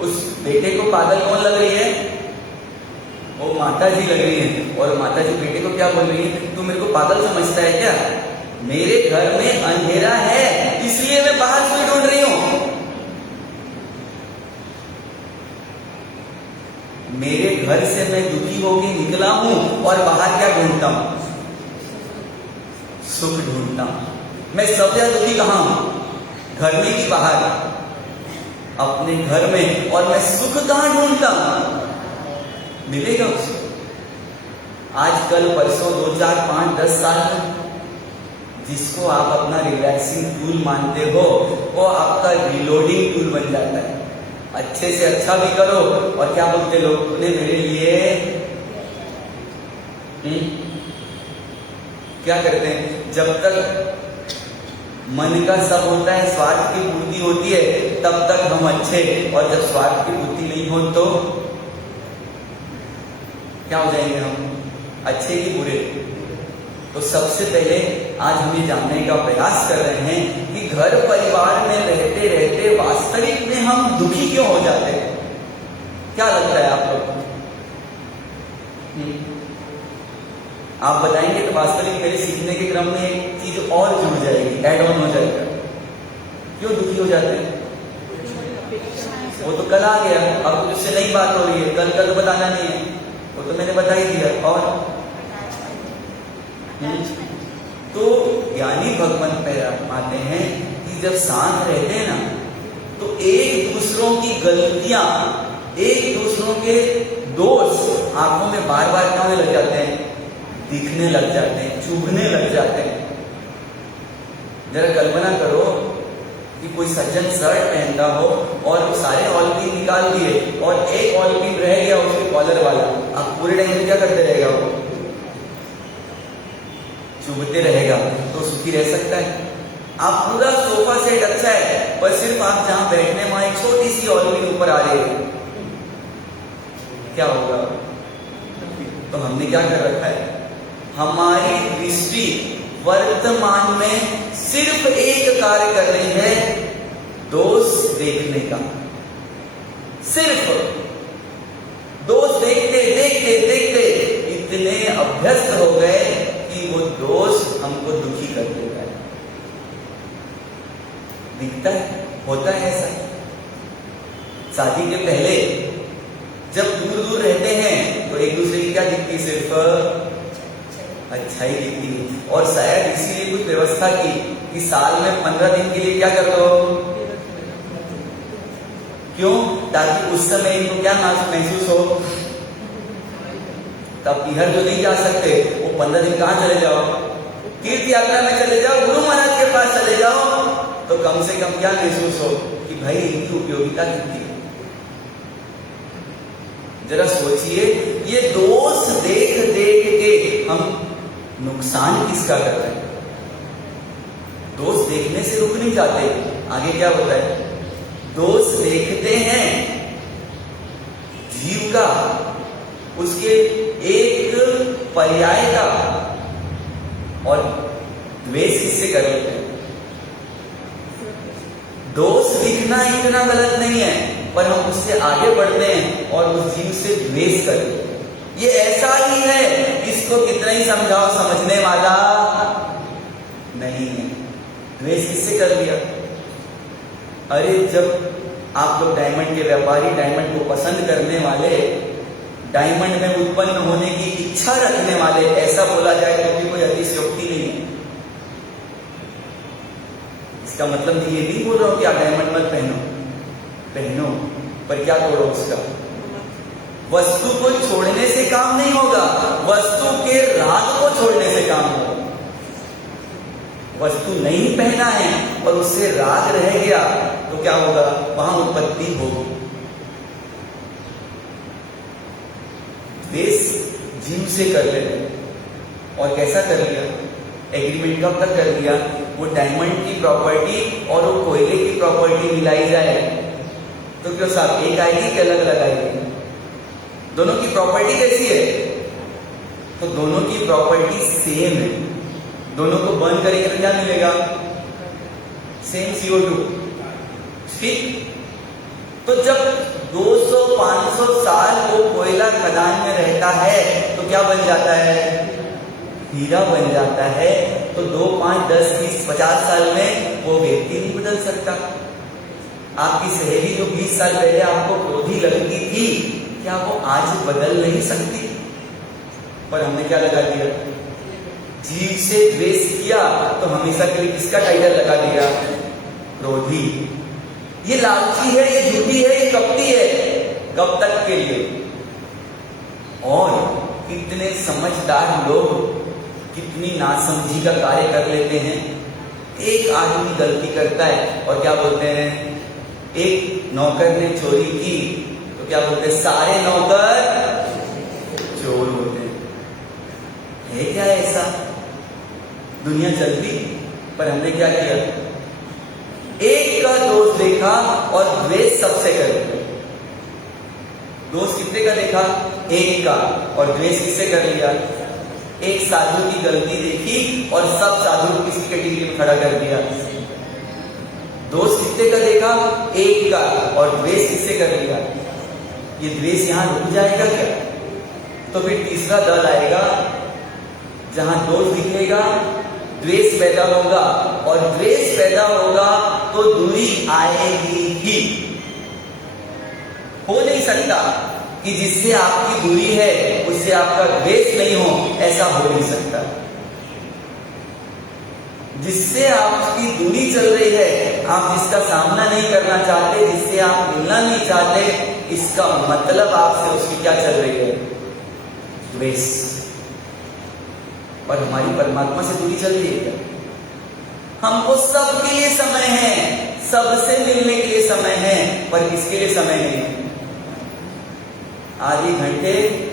उस बेटे को पागल कौन लग रही है? वो माता जी लग रही है। और माता जी बेटे को क्या बोल रही है? तू मेरे को पागल समझता है क्या? मेरे घर में अंधेरा है, इसलिए मैं बाहर सुई ढूंढ रही हूं। मेरे घर से मैं दुखी होकर निकला हूं, और बाहर क्या ढूंढता हूं? सुख ढूंढता हूं। मैं सबसे दुखी कहां हूं? घर में कि बाहर? अपने घर में। और मैं सुख कहां ढूंढता हूं? मिलेगा उसको। आज कल परसों 2 4 5 10 साल में जिसको आप अपना रिलैक्सिंग टूल मानते हो वो आपका रिलोडिंग टूल बन जाता है। अच्छे से अच्छा भी करो और क्या बोलते लोग, तूने मेरे लिए क्या करते हैं, जब तक मन का सब होता है, स्वार्थ की पूर्ति होती है, तब तक हम अच्छे, और जब स्वार्थ की पूर्ति नहीं हो तो क्या हो जाएंगे हम, अच्छे की बुरे। तो सबसे पहले आज हम ये जानने का प्रयास कर रहे हैं कि घर परिवार में रहते रहते वास्तविक में हम दुखी क्यों हो जाते हैं। क्या लगता है आप लोग को? आप बताएंगे तो वास्तविक मेरे सीखने के क्रम में एक चीज और जुड़ जाएगी, ऐड ऑन हो जाएगा। क्यों दुखी हो जाते हैं? वो तो कल आ गया, अब उससे नई बात हो रही है, कल कल बताना नहीं है, वो तो मैंने बता ही दिया। और तो ज्ञानी भगवान मानते हैं कि जब साथ रहते हैं ना, तो एक दूसरों की गलतियां, एक दूसरों के दोष आंखों में बार बार क्या होने लग जाते हैं, दिखने लग जाते हैं, चुभने लग जाते हैं। जरा कल्पना करो कि कोई सज्जन शर्ट पहनता हो और सारे ऑलपिन निकाल दिए और एक ऑलपिन रह गया उसके कॉलर वाला, अब पूरे टाइम में क्या करते रहेगा, वो चुभते रहेगा, तो सुखी रह सकता है? आप पूरा सोफा सेट अच्छा है, पर सिर्फ आप जहां बैठने वहां एक छोटी सी ऑलपिन ऊपर आ रही है, क्या होगा? तो हमने क्या कर रखा है, हमारी दृष्टि वर्तमान में सिर्फ एक कार्य कर रही है, दोष देखने का। सिर्फ दोष देखते देखते देखते इतने अभ्यस्त हो गए कि वो दोष हमको दुखी कर देता है। दिखता है, होता है ऐसा। शादी के पहले जब दूर दूर रहते हैं तो एक दूसरे की क्या दिखती, सिर्फ अच्छाई दिखती है। और शायद इसीलिए कुछ व्यवस्था की कि साल में 15 दिन के लिए क्या कर लो, क्यों? ताकि उस समय इनको क्या महसूस हो, तब इधर जो नहीं जा सकते वो 15 दिन कहां चले जाओ, तीर्थ यात्रा में चले जाओ, गुरु महाराज के पास चले जाओ, तो कम से कम क्या महसूस हो कि भाई इनकी उपयोगिता कितनी है। जरा सोचिए, ये दोष देख देख के हम नुकसान किसका कर रहे हैं? दोष देखने से रुक नहीं जाते, आगे क्या होता है, दोष देखते हैं जीव का, उसके एक पर्याय का, और द्वेष किससे कर लेते हैं। दोष दिखना इतना गलत नहीं है, पर हम उससे आगे बढ़ते हैं और उस जीव से द्वेष कर लेते हैं। ये ऐसा ही है, इसको कितना ही समझाओ समझने वाला नहीं है। द्वेष किससे कर लिया? अरे जब आप लोग डायमंड के व्यापारी, डायमंड को पसंद करने वाले, डायमंड में उत्पन्न होने की इच्छा रखने वाले, ऐसा बोला जाए तो कोई अतिशयोक्ति नहीं है। इसका मतलब ये नहीं बोल रहा हूं कि आप डायमंड मत पहनो, पर क्या तोड़ो उसका। वस्तु को छोड़ने से काम नहीं होगा, वस्तु के राग को छोड़ने से काम होगा। वस्तु नहीं पहना है और उससे राग रह गया तो क्या होगा, वहां उत्पत्ति होगी। द्वेष जीव से कर लेते, और कैसा कर लिया, एग्रीमेंट कब तक कर लिया, वो डायमंड की प्रॉपर्टी और वो कोयले की प्रॉपर्टी मिलाई जाए तो क्यों साहब एक आएगी कि अलग अलग आएगी? दोनों की प्रॉपर्टी कैसी है? तो दोनों की प्रॉपर्टी सेम है। दोनों को बर्न करेंगे तो क्या मिलेगा, सेम CO2, ठीक। तो जब 200-500 साल वो कोयला खदान में रहता है तो क्या बन जाता है, हीरा बन जाता है। तो 2, 5, 10, 20, 50 साल में वो व्यक्ति नहीं बदल सकता। आपकी सहेली जो 20 साल पहले आपको क्रोधी लगती थी, क्या वो आज बदल नहीं सकती? पर हमने क्या लगा दिया, जीव से द्वेष किया तो हमेशा के लिए किसका टाइटल लगा दिया, क्रोधी। ये लालची है, ये झूठी है, ये कपटी है, कब तक के लिए। और कितने समझदार लोग कितनी नासमझी का कार्य कर लेते हैं। एक आदमी गलती करता है और क्या बोलते हैं, एक नौकर ने चोरी की तो क्या बोलते हैं, सारे नौकर चोर होते हैं। है क्या ऐसा? दुनिया चलती, पर हमने क्या किया, एक का दोष देखा और द्वेष सबसे कर दिया। दोष कितने का देखा? एक का, और द्वेष किससे कर लिया? एक साधु की गलती देखी और सब साधु को किसी कैटेगरी में खड़ा कर दिया। दोष कितने का देखा? एक का, और द्वेष किससे कर लिया? ये द्वेष यहां रुक जाएगा क्या? तो फिर तीसरा दल आएगा, जहां दोष दिखेगा द्वेष पैदा होगा, और द्वेष पैदा होगा तो दूरी आएगी ही। हो नहीं सकता कि जिससे आपकी दूरी है उससे आपका द्वेष नहीं हो, ऐसा हो नहीं सकता। जिससे आपकी दूरी चल रही है, आप जिसका सामना नहीं करना चाहते, जिससे आप मिलना नहीं चाहते, इसका मतलब आपसे उसकी क्या चल रही है? द्वेष। और हमारी परमात्मा से दूरी चल रही है क्या? हमको सबके लिए समय है, सबसे मिलने के लिए समय है, पर किसके लिए समय नहीं है? आधे घंटे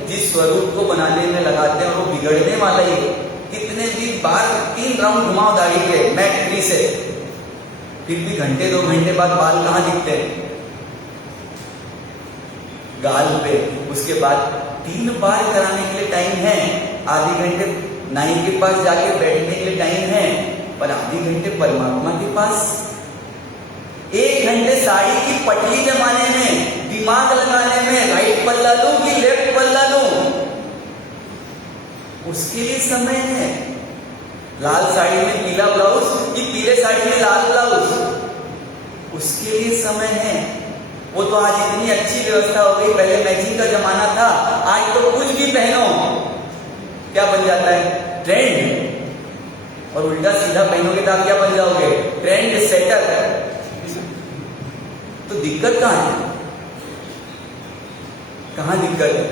जिस स्वरूप को बनाने में लगाते हैं वो बिगड़ने वाला ही है। कितने भी बार 3 राउंड घुमाओ दाढ़ी के मैट ट्री से, फिर भी घंटे 2 घंटे बाद बाल कहां दिखते हैं? गाल पे। उसके बाद 3 बार कराने के लिए टाइम है, आधे घंटे नाई के पास जाके बैठने के लिए टाइम है, पर आधे घंटे परमात्मा के पास। 1 घंटे साड़ी की पटली जमाने में, दिमाग लगाने में, राइट पल्ला लूं कि लेफ्ट पल्ला लूं, उसके लिए समय है। लाल साड़ी में पीला ब्लाउज कि पीले साड़ी में लाल ब्लाउज, उसके लिए समय है। वो तो आज इतनी अच्छी व्यवस्था हो गई, पहले मैचिंग का जमाना था, आज तो कुछ भी पहनो क्या बन जाता है? ट्रेंड। और उल्टा सीधा पहनोगे तो आप क्या बन जाओगे? Trend setter. तो दिक्कत कहां है? कहां दिक्कत है?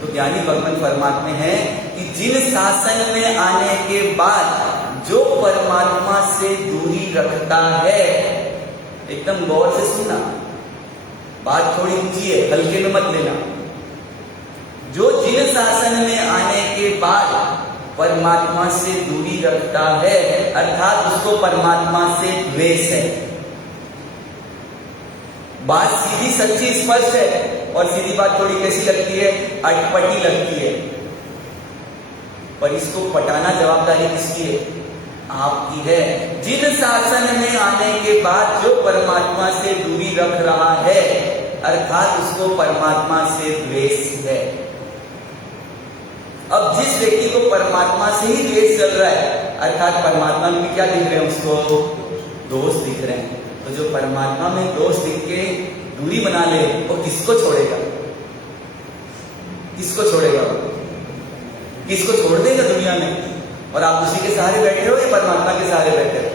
तो ज्ञानी भगवान फरमाते हैं कि जिन शासन में आने के बाद जो परमात्मा से दूरी रखता है, एकदम गौर से सुनना, बात थोड़ी ऊंची है, हल्के में मत लेना। जो जिन शासन में आने के बाद परमात्मा से दूरी रखता है, अर्थात उसको परमात्मा से द्वेष है। बात सीधी सच्ची स्पष्ट है, और सीधी बात थोड़ी कैसी लगती है? अटपटी लगती है, पर इसको पटाना जवाबदारी किसकी है? आपकी है। जिन शासन में आने के बाद जो परमात्मा से दूरी रख रहा है, अर्थात उसको परमात्मा से द्वेष है। अब जिस व्यक्ति को परमात्मा से ही द्वेष चल रहा है, अर्थात परमात्मा में क्या दिख रहे हैं? उसको दोष दिख रहे हैं। तो जो परमात्मा में दोष दिख के दूरी बना ले, वो किसको छोड़ेगा? किसको छोड़ेगा? किसको छोड़ देगा दुनिया में? और आप उसी के सहारे बैठे हो या परमात्मा के सहारे बैठे हो?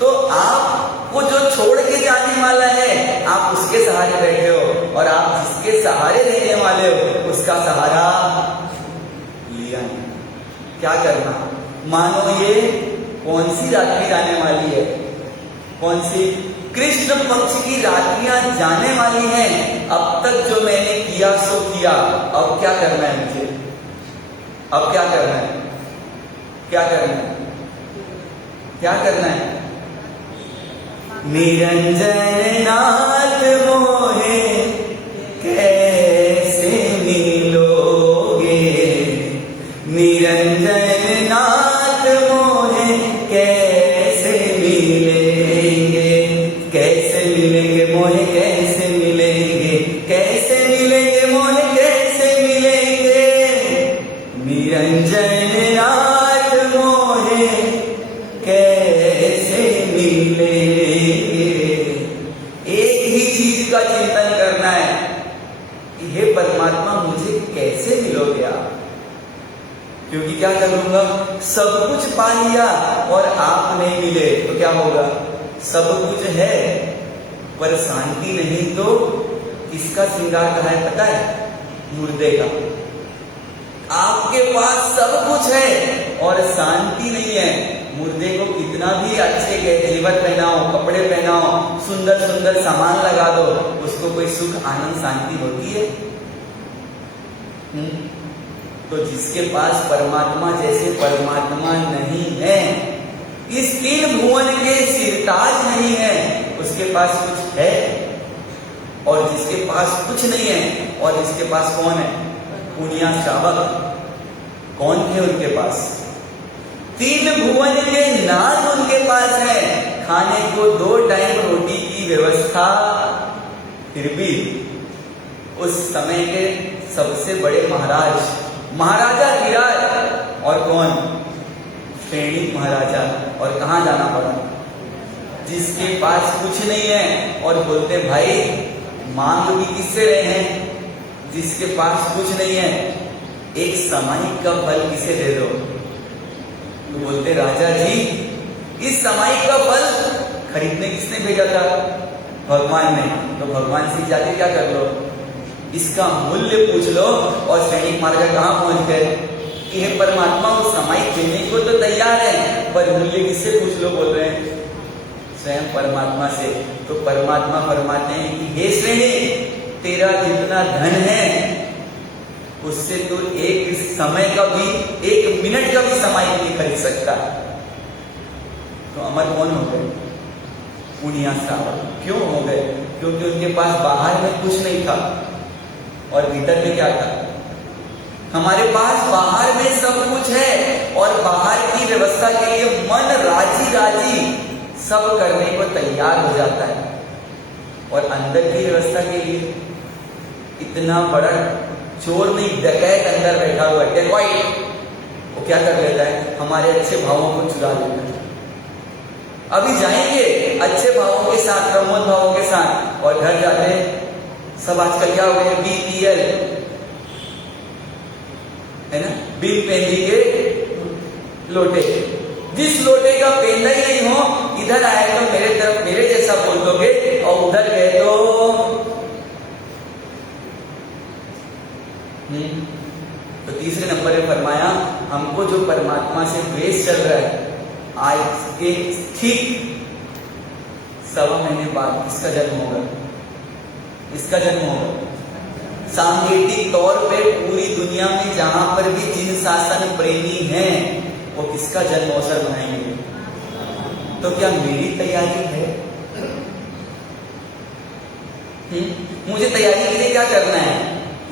तो आपको जो छोड़ के जाने वाला है, आप उसके सहारे बैठे हो, और आप जिसके सहारे रहने वाले हो उसका सहारा लिया नहीं। क्या करना? मानो ये कौन सी रात्रि जाने वाली है? कौन सी? कृष्ण पक्ष की रात्रियां जाने वाली हैं। अब तक जो मैंने किया सो किया, अब क्या करना है मुझे? अब क्या करना है? क्या करना है? क्या करना है? निरंजन नाथ मोहे कैसे मिलोगे, निरंजन नाथ मोहे कैसे मिलेंगे, कैसे मिलेंगे मोहे कैसे मिलेंगे, कैसे मिलेंगे मोहे कैसे मिलेंगे, निरंजन नाथ मोहे कैसे मिलेंगे। एक ही चीज का चिंतन करना है कि हे परमात्मा मुझे कैसे मिलोगे आप? क्योंकि क्या करूंगा? सब कुछ पा लिया और आप नहीं मिले तो क्या होगा? सब कुछ है पर शांति नहीं, तो इसका श्रृंगार कहाँ है पता है? मुर्दे का। आपके पास सब कुछ है और शांति नहीं है। मुर्दे को कितना भी अच्छे जेवर पहनाओ, कपड़े पहनाओ, सुंदर सुंदर सामान लगा दो, उसको कोई सुख आनंद शांति होती है? तो जिसके पास परमात्मा जैसे परमात्मा नहीं है, इस 3 भुवन के सिरताज नहीं है, उसके पास कुछ है। और जिसके पास कुछ नहीं है और जिसके पास कौन है? पुनिया शावक। कौन थे उनके पास? 3 भुवन के नाथ उनके पास है। खाने को 2 टाइम रोटी की व्यवस्था, फिर भी उस समय के सबसे बड़े महाराज, महाराजा धीराज, और कौन? श्रेणी महाराजा। और कहां जाना पड़ा? जिसके पास कुछ नहीं है और बोलते भाई मांग भी किससे रहे हैं? जिसके पास कुछ नहीं है, एक सामायिक का फल किसे दे दो? तो बोलते राजा जी इस सामायिक का फल खरीदने किसने भेजा था? भगवान ने। तो भगवान से जाके क्या कर लो? इसका मूल्य पूछ लो। और सैनिक महाराजा कहां पहुंच गए कि हे परमात्मा वो सामायिक देने को तो तैयार है, पर मूल्य किससे पूछ लो? बोल रहे हैं स्वयं परमात्मा से। तो परमात्मा फरमाते हैं कि हे श्रेणी, तेरा जितना धन है उससे तो एक समय का भी, 1 मिनट का भी समय नहीं खरीद सकता। तो अमर कौन हो गए? पुनिया शावक। क्यों हो गए? क्योंकि उनके पास बाहर में कुछ नहीं था और भीतर में क्या था? हमारे पास बाहर में सब कुछ है और बाहर की व्यवस्था के लिए मन राजी राजी सब करने को तैयार हो जाता है, और अंदर की व्यवस्था के लिए इतना बड़ा चोर नहीं, डकैत अंदर बैठा हुआ है, डेकॉइट, वो क्या कर लेता है? हमारे अच्छे भावों को चुरा लेता है। अभी जाएंगे अच्छे भावों के साथ, प्रमोद भावों के साथ, और घर जाते हैं सब आजकल क्या हो गए? BPL है ना, बिन पेंदी के लोटे। जिस लोटे का पेंदा ही नहीं हो, इधर आए तो मेरे तरफ मेरे जैसा बोल दोगे, और उधर गए तो तीसरे नंबर में फरमाया हमको जो परमात्मा से द्वेष चल रहा है, आज के ठीक 1.25 महीने बाद इसका जन्म होगा। इसका जन्म होगा सांकेतिक तौर पे पूरी दुनिया में जहां पर भी जिन शासन प्रेमी हैं वो किसका जन्म अवसर मनाएंगे? तो क्या मेरी तैयारी है? मुझे तैयारी के लिए क्या करना है?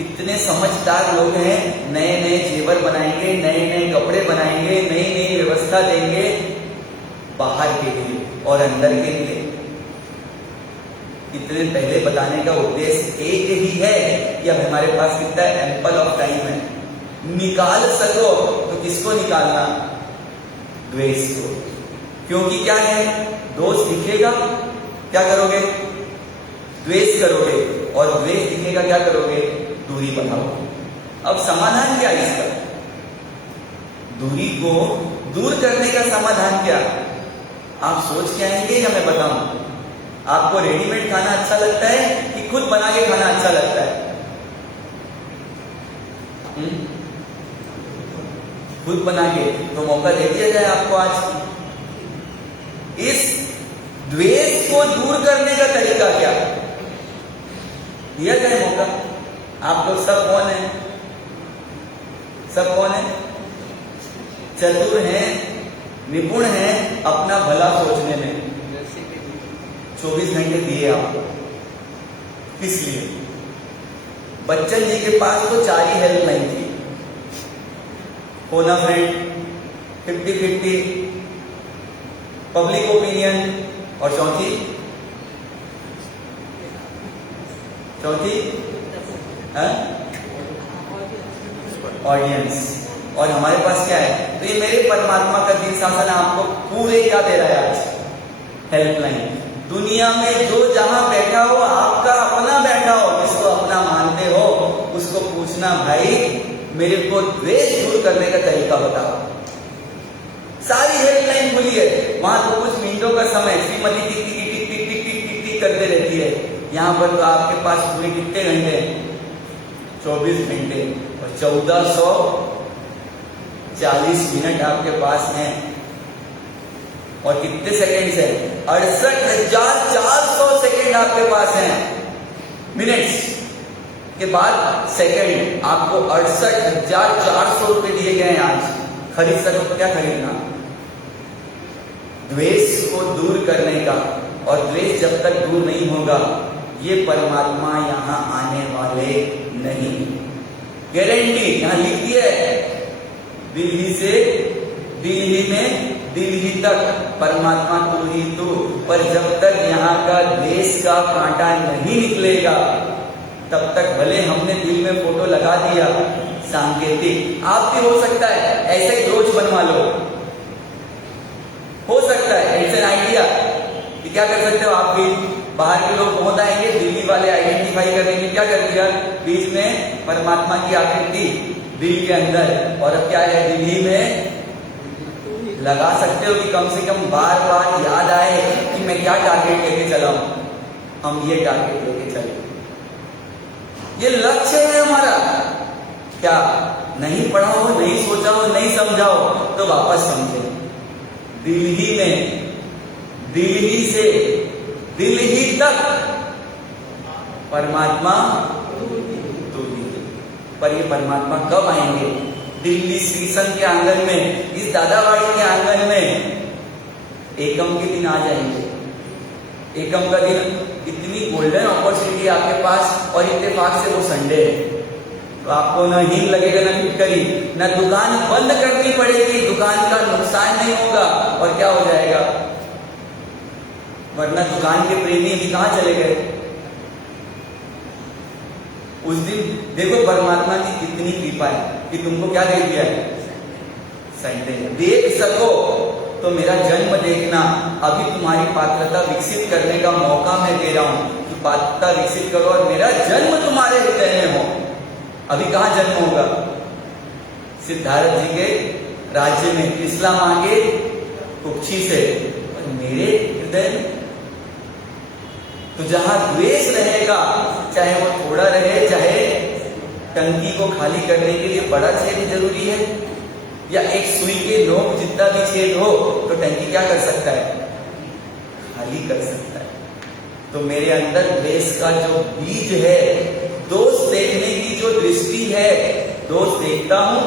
इतने समझदार लोग हैं, नए नए जेवर बनाएंगे, नए नए कपड़े बनाएंगे, नई नई व्यवस्था देंगे बाहर के लिए और अंदर के लिए। इतने पहले बताने का उद्देश्य एक ही है कि अब हमारे पास कितना एम्पल ऑफ टाइम है, निकाल सको तो किसको निकालना? द्वेष को। क्योंकि क्या है, दोष दिखेगा क्या करोगे? द्वेष करोगे, और द्वेष दिखेगा क्या करोगे? दूरी बनाओगे। अब समाधान क्या है इसका? दूरी को दूर करने का समाधान क्या? आप सोच के आएंगे या मैं बताऊं? आपको रेडीमेड खाना अच्छा लगता है कि खुद बना के खाना अच्छा लगता है? खुद बना के। तो मौका दे दिया जाए आपको आज। इस द्वेष को दूर करने का तरीका क्या? दिया जाए मौका। आप लोग सब कौन है? सब कौन है? चतुर हैं, निपुण हैं अपना भला सोचने में। 24 घंटे दिए आपको, इसलिए बच्चन जी के पास तो 4 ही हेल्पलाइन थी, फोन अ फ्रेंड, 50-50, पब्लिक ओपिनियन, और चौथी ऑडियंस। और हमारे पास क्या है? तो ये मेरे परमात्मा का दिन शासन आपको पूरे क्या दे रहा है आज? हेल्पलाइन। दुनिया में जो जहां बैठा हो, आपका अपना बैठा हो, जिसको अपना मानते हो, उसको पूछना भाई मेरे को द्वेष दूर करने का तरीका बताओ। सारी हेल्पलाइन खुली है, वहां तो कुछ मिनटों का समय श्रीमती टिक टिक टिक टिक टिक टिक टिक टिक करते रहती है। यहाँ पर तो आपके पास पूरे कितने घंटे हैं? 24 घंटे और 1440 मिनट आपके पास हैं। और कितने सेकंड्स है? 68,400 सेकंड आपके पास हैं। मिनट्स के बाद सेकंड, आपको 68,400 रुपए दिए गए हैं। आज खरीद सको तो क्या खरीदना? द्वेष को दूर करने का। और द्वेष जब तक दूर नहीं होगा, ये परमात्मा यहां आने वाले नहीं। गारंटी यहां लिख दिया है, दिल्ली से दिल्ली में दिल्ली तक परमात्मा तू ही तू। पर जब तक यहाँ का द्वेष का कांटा नहीं निकलेगा, तब तक भले हमने दिल में फोटो लगा दिया सांकेतिक, आप भी हो सकता है ऐसे ही रोज बनवा लो। हो सकता है ऐसे आइडिया कि क्या कर सकते हो आप भी। बाहर के लोग पहुंच आएंगे, दिल्ली वाले आइडेंटिफाई करेंगे क्या कर दिया, बीच में परमात्मा की आकृति दिल के अंदर। और अब क्या है, दिल्ली में लगा सकते हो कि कम से कम बार बार याद आए कि मैं क्या टारगेट लेके चला हूं। हम ये टारगेट लेके चले, ये लक्ष्य है हमारा। क्या नहीं पढ़ा हो, नहीं सोचा हो, नहीं समझा हो तो वापस समझे। दिल्ली में, दिल्ली से दिल्ली तक परमात्मा तो ही। पर ये परमात्मा कब आएंगे? दिल्ली स्टेशन के आंगन में, इस दादावाड़ी के आंगन में एकम के दिन आ जाएंगे। एकम का दिन, इतनी गोल्डन अपॉर्चुनिटी आपके पास, और इत्तेफाक से वो संडे है। तो आपको ना हीन लगेगा, ना फिटकरी, ना दुकान बंद करनी पड़ेगी, दुकान का नुकसान नहीं होगा। और क्या हो जाएगा, वरना दुकान के प्रेमी भी कहां चले गए? उस दिन देखो परमात्मा की कितनी कृपा है कि तुमको क्या दे दिया है, संडे। देख सको तो मेरा जन्म देखना। अभी तुम्हारी पात्रता विकसित करने का मौका मैं दे रहा हूं कि पात्रता विकसित करो और मेरा जन्म तुम्हारे हृदय में हो। अभी कहां जन्म होगा? सिद्धार्थ जी के राज्य में, इस्लाम आगे कुक्षी से, और मेरे हृदय में। तो जहां द्वेष रहेगा, चाहे वो थोड़ा रहे, चाहे टंकी को खाली करने के लिए बड़ा छेद जरूरी है, या एक सुई के नोक जितना भी छेद हो तो टंकी क्या कर सकता है? खाली कर सकता है। तो मेरे अंदर द्वेष का जो बीज है, दोष देखने की जो दृष्टि है, दोष देखता हूं,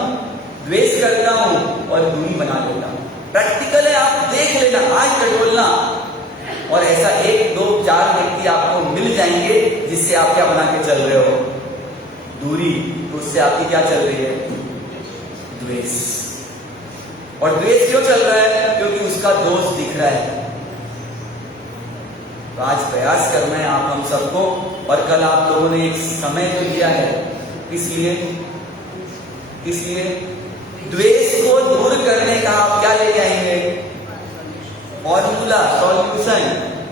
द्वेष करता हूं और दूरी बना लेता हूं। प्रैक्टिकल है, आप देख लेना, आज टटोलना। और ऐसा 1, 2, 4 व्यक्ति आपको मिल जाएंगे जिससे आप क्या बना के चल रहे हो? दूरी। तो उससे आपकी क्या चल रही है? द्वेष। और द्वेष क्यों चल रहा है? क्योंकि उसका दोष दिख रहा है। तो आज प्रयास करना है आप हम सबको। और कल आप लोगों ने एक समय तो दिया है, इसलिए द्वेष को दूर करने का आप क्या लेके आएंगे? Formula, solution.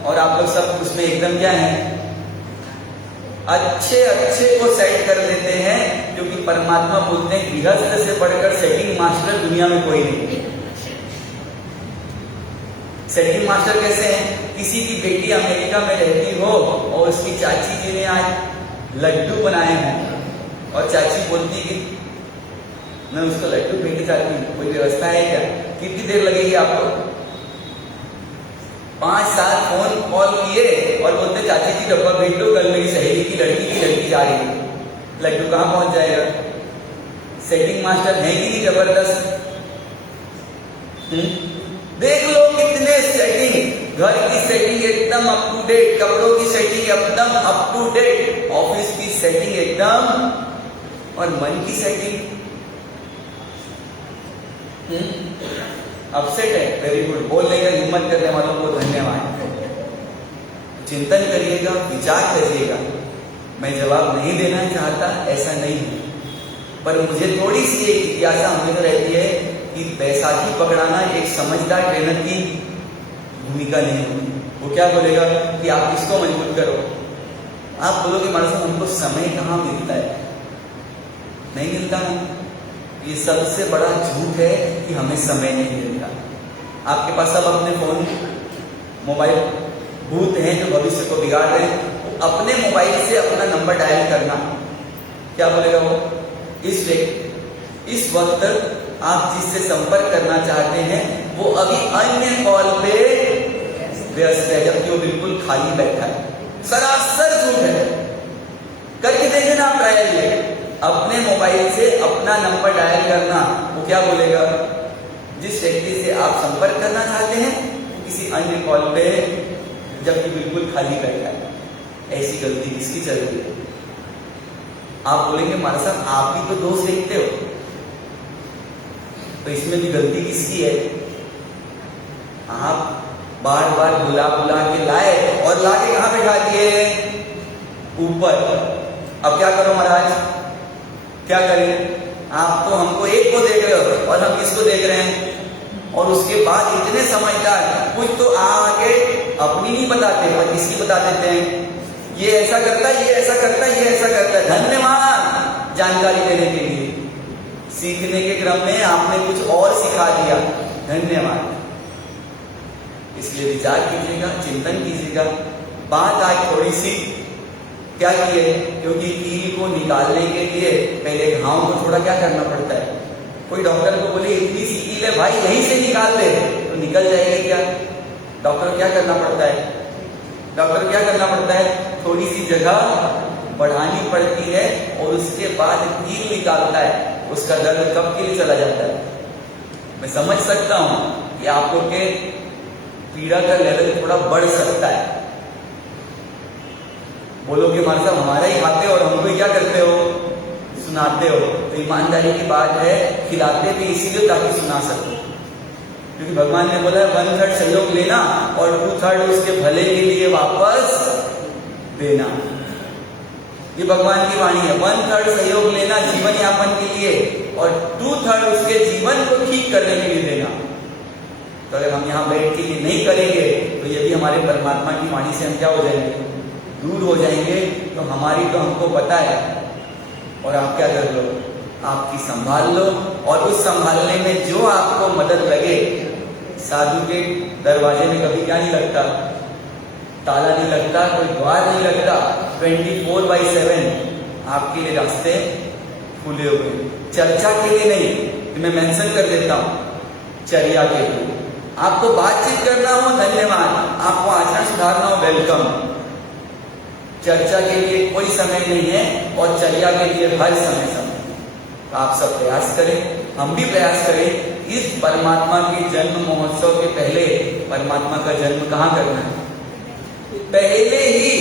और आप लोग सब उसमें एकदम क्या है, अच्छे को सेट कर लेते हैं। क्योंकि परमात्मा बोलते हैं गृहस्थ से बढ़कर सेटिंग मास्टर दुनिया में कोई नहीं। सेटिंग मास्टर कैसे हैं? किसी की बेटी अमेरिका में रहती हो और उसकी चाची जी ने आज लड्डू बनाए हैं, और चाची बोलती कि मैं उसको लड्डू भेजना चाहती हूँ, कोई व्यवस्था है क्या? कितनी देर लगेगी आपको? 5-7 फोन कॉल किए और बोलते चाची जी डब्बा भेज दो, कल मेरी सहेली की लड़की जा रही है। लड्डू कहां पहुंच जाएगा? सेटिंग मास्टर है कि नहीं जबरदस्त? देख लो कितने सेटिंग, घर की सेटिंग एकदम अप टू डेट, कपड़ों की सेटिंग एकदम अप टू डेट, ऑफिस की सेटिंग एकदम, और मन की सेटिंग अपसेट है। वेरी गुड, बोलने का हिम्मत करने वालों को धन्यवाद। चिंतन करिएगा, विचार करिएगा। मैं जवाब नहीं देना चाहता, ऐसा नहीं है, पर मुझे थोड़ी सी एक जिज्ञासा हमें रहती है कि बैसाखी पकड़ाना एक समझदार ट्रेनर की भूमिका नहीं होगी। वो क्या बोलेगा कि आप इसको मजबूत करो, आप बोलोगे मानो हमको समय कहाँ मिलता है? नहीं मिलता ना। ये सबसे बड़ा झूठ है कि हमें समय नहीं मिलता। आपके पास सब अपने फोन, मोबाइल भूत हैं जो भविष्य को बिगाड़ रहे हैं। अपने मोबाइल से अपना नंबर डायल करना, क्या बोलेगा वो? इस वक्त आप जिससे संपर्क करना चाहते हैं वो अभी अन्य कॉल पे व्यस्त है, जबकि वो बिल्कुल खाली बैठा है। सरासर झूठ है। करके देखे ना आप ट्रायल ये, अपने मोबाइल से अपना नंबर डायल करना। वो क्या बोलेगा? जिस व्यक्ति से आप संपर्क करना चाहते हैं वो किसी अन्य कॉल पे, जबकि बिल्कुल खाली बैठा है। ऐसी गलती किसकी चल रही है? आप बोलेंगे मारा साहब आप भी तो दोस्त देखते हो, तो इसमें भी गलती किसकी है? आप बार बार बुला के लाए और लाके कहां बैठा दिए? ऊपर। अब क्या करो महाराज, क्या करें? आप तो हमको एक को देख रहे हो और हम किसको देख रहे हैं? और उसके बाद इतने समझदार, कुछ तो आगे अपनी नहीं बताते और किसकी बता देते हैं। ये ऐसा करता है, ये ऐसा करता है, ये ऐसा करता है। धन्यवाद जानकारी देने के लिए। सीखने के क्रम में आपने कुछ और सिखा दिया, धन्यवाद। इसलिए विचार कीजिएगा, चिंतन कीजिएगा। बात आज थोड़ी सी क्या की है, क्योंकि कील को निकालने के लिए पहले घाव को थोड़ा क्या करना पड़ता है। कोई डॉक्टर को बोले इतनी सी कील है भाई यहीं से निकाल दे, तो निकल जाएगी क्या? डॉक्टर क्या करना पड़ता है? डॉक्टर क्या करना पड़ता है? थोड़ी सी जगह बढ़ानी पड़ती है और उसके बाद कील निकालता है। उसका दर्द कब के लिए चला जाता है? मैं समझ सकता हूं कि आप लोग के पीड़ा का लेवल थोड़ा बढ़ सकता है। बोलोगे हमारे साथ हमारा ही खाते हो और हमको ही क्या करते हो? सुनाते हो। तो ईमानदारी की बात है, खिलाते भी इसीलिए ताकि सुना सको। क्योंकि भगवान ने बोला 1/3 सहयोग लेना और 2/3 उसके भले के लिए वापस देना। ये भगवान की वाणी है। 1/3 सहयोग लेना जीवन यापन के लिए और 2/3 उसके जीवन को ठीक करने के लिए देना। तो अगर हम यहाँ बैठ के ये नहीं करेंगे तो ये भी हमारे परमात्मा की वाणी से हम क्या हो जाएंगे? दूर हो जाएंगे। तो हमारी तो हमको पता है, और आप क्या कर लो? आपकी संभाल लो, और उस संभालने में जो आपको मदद लगे। साधु के दरवाजे में कभी क्या नहीं लगता? ताला नहीं लगता, कोई द्वार नहीं लगता। 24/7 आपके लिए रास्ते खुले हुए। चर्चा के लिए नहीं, मैं मेंशन कर देता हूं, चर्या के लिए। आपको बातचीत करना हो, धन्यवाद। आपको आचरण सुधारना हो, वेलकम। चर्चा के लिए कोई समय नहीं है और चर्या के लिए हर समय। आप सब प्रयास करें, हम भी प्रयास करें। इस परमात्मा के जन्म महोत्सव के पहले परमात्मा का जन्म कहाँ करना है? पहले ही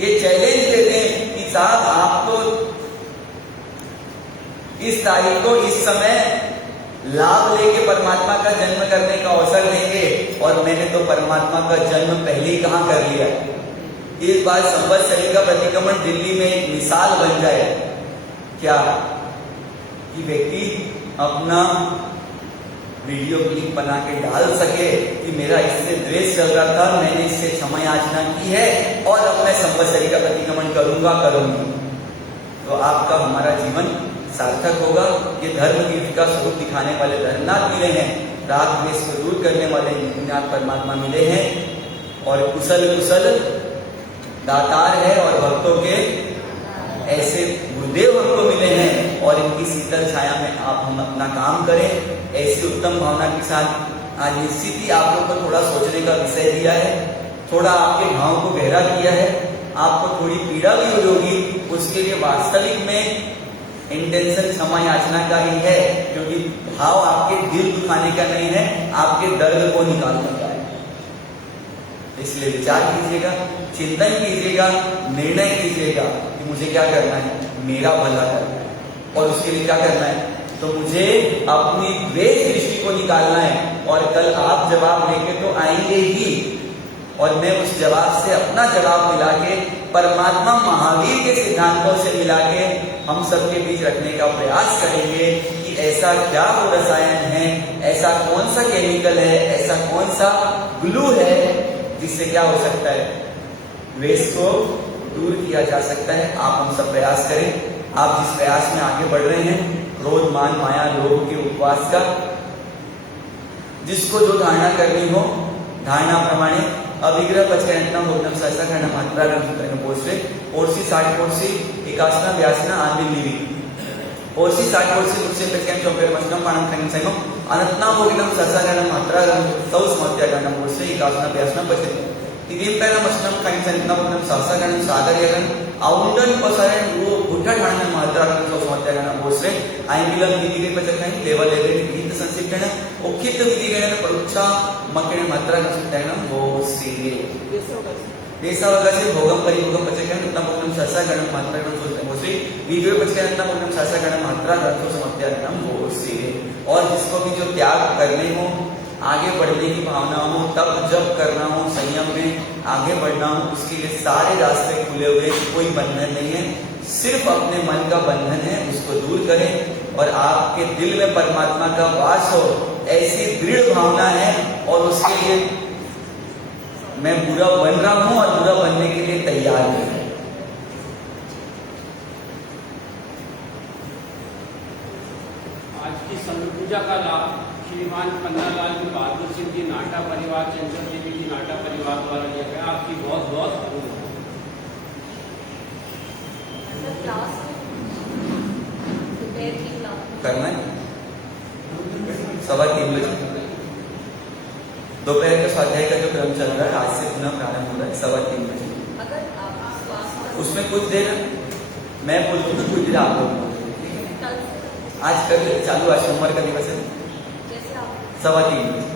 ये चैलेंज दे दें कि साहब आप तो इस तारीख को इस समय लाभ लेके परमात्मा का जन्म करने का अवसर देंगे, और मैंने तो परमात्मा का जन्म पहले ही कहाँ कर लिया। इस बार संवत्सरी का प्रतिक्रमण दिल्ली में एक मिसाल बन जाए। क्या कि व्यक्ति अपना वीडियो क्लिप बना के डाल सके कि मेरा इससे द्वेष चल रहा था, मैंने इससे क्षमा याचना की है और अब मैं संवत्सरी का प्रतिक्रमण करूंगी। तो आपका हमारा जीवन सार्थक होगा। ये धर्म तीर्थ का स्वरूप दिखाने वाले धर्मनाथ मिले हैं, राग द्वेष को दूर करने वाले निपुणात परमात्मा मिले हैं, और कुशल दातार है और भक्तों के ऐसे गुरुदेव हमको मिले हैं। और इनकी शीतल छाया में आप हम अपना काम करें। ऐसी उत्तम भावना के साथ आज निश्चित ही आप लोग को थोड़ा सोचने का विषय दिया है, थोड़ा आपके भाव को गहरा किया है। आपको थोड़ी पीड़ा भी हुई होगी, उसके लिए वास्तविक में इंटेंशन क्षमा याचना का ही है, क्योंकि भाव आपके दिल दुखाने का नहीं है, आपके दर्द को निकालने का है। इसलिए विचार कीजिएगा, चिंतन कीजिएगा, निर्णय कीजिएगा कि मुझे क्या करना है, मेरा भला करना है। और उसके लिए क्या करना है? तो मुझे अपनी द्वेष दृष्टि को निकालना है। और कल आप जवाब लेके तो आएंगे ही, और मैं उस जवाब से अपना जवाब मिला के परमात्मा महावीर के सिद्धांतों से मिला के हम सबके बीच रखने का प्रयास करेंगे कि ऐसा क्या वो रसायन है, ऐसा कौन सा केमिकल है, ऐसा कौन सा ग्लू है जिससे क्या हो सकता है, द्वेष को दूर किया जा सकता है। आप हम सब प्रयास करें। आप जिस प्रयास में आगे बढ़ रहे हैं, क्रोध मान माया लोभ के उपवास का, जिसको जो धारणा करनी हो धारणा प्रमाणे अभिग्रह पचकरणम भोगनम सहसा करणम मात्रागम सूत्रम पोषे ओरसी 60 पोरसी एकासना व्यासना आंबिलिवी ओरसी 60 पोरसी मुझसे पचकरण चौपेर मशनम पाणम खंगन सैनो अनंतना भोगनम सहसा करणम मात्रागम सौ समत्यागम पोषे एकासना व्यासना पचते तिदीम पहला मशनम खंगन सैनो भोगनम सहसा करणम सागर यगन आउंडन पसारण वो बुढ़ा ठाणे मात्रागम सौ समत्यागम पोषे आंबिलम विधिगे पचकरण लेवल लेवल गीत संसिप्तन उखित विधिगण परुच्छा मकणे मात्रागम सूत्रम पोषे देशावकाशे भोगम परिभोगम पचकरण उतना भोगनम सहसा गणम मात्रागम सूत्रम पोषे विधिगे पचकरण उतना भोगनम सहसा गणम मात्रागम सौ समत्यागम पोषे। और जिसको भी जो त्याग करने हो आगे बढ़ने की भावना हो तब जब करना हो संयम में आगे बढ़ना हो उसके लिए सारे रास्ते खुले हुए, कोई बंधन नहीं है, सिर्फ अपने मन का बंधन है, उसको दूर करें और आपके दिल में परमात्मा का वास हो ऐसी दृढ़ भावना है। और उसके लिए मैं बुरा बन रहा हूं और बुरा बनने के लिए तैयार हूं। आज की समूह पूजा का लाभ श्रीमान पन्नालाल जी बहादुर सिंह जी नाटा परिवार, चंचल देवी जी नाटा परिवार द्वारा लिया गया। आपकी बहुत बहुत करना है 3:15 बजे दोपहर के स्वाध्याय का जो क्रम चल रहा है आज से पुनः प्रारंभ हो रहा है 3:15 बजे। उसमें कुछ देर मैं बोलूँ तो कुछ देर आप लोग आज कर ले चालू। आज सोमवार का दिवस है 3:15 बजे।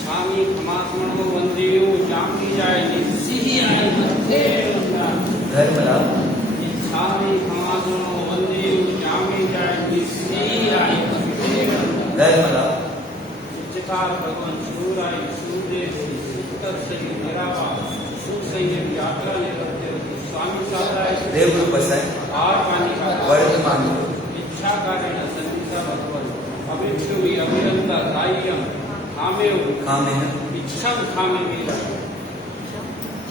स्वामी खमात्मनो वंदेयो जामी जाए धर्म लाभ स्वामी खमात्मनो वंदेयो जामी जाए धर्म लाभ चित्कार भगवान सूराय सूर्य उत्तर से निरावा सुसंयम यात्रा ले करते स्वामी साराय देव रूप है आर पानी का वर्तमान इच्छा कारण संगीता भगवान अभिक्षुवी अभिरंता कायम खामेव खामे इच्छम खामे मेरा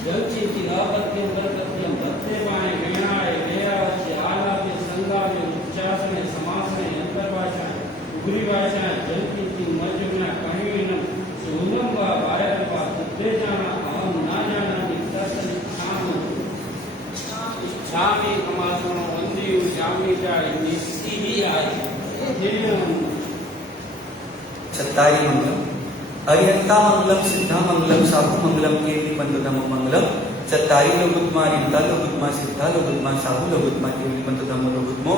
जलचिति लापत्यम बरकत्यम प्रत्यवाय गणाय गयाच आलाप्य संगाव्य उच्चासने समासने अंतर्भाषाएं उग्री भाषाएं जलचिति मर्जुना कहिनम सोनम वा वायरम वा उत्तेजना अहम ना जाना नित्तसन इच्छामि कमासनो वंदियु जामी जाय निस्सी आय चत्तारी मंगलम अरिहंता मंगलम सिद्धा मंगलम साहु मंगलम के पंचधम मंगलम चत्तारी लोगुत्मा रिंता लोगुत्मा सिद्धा लोगुत्मा साहु लोगुत्मा के पंचधम लोगुत्मो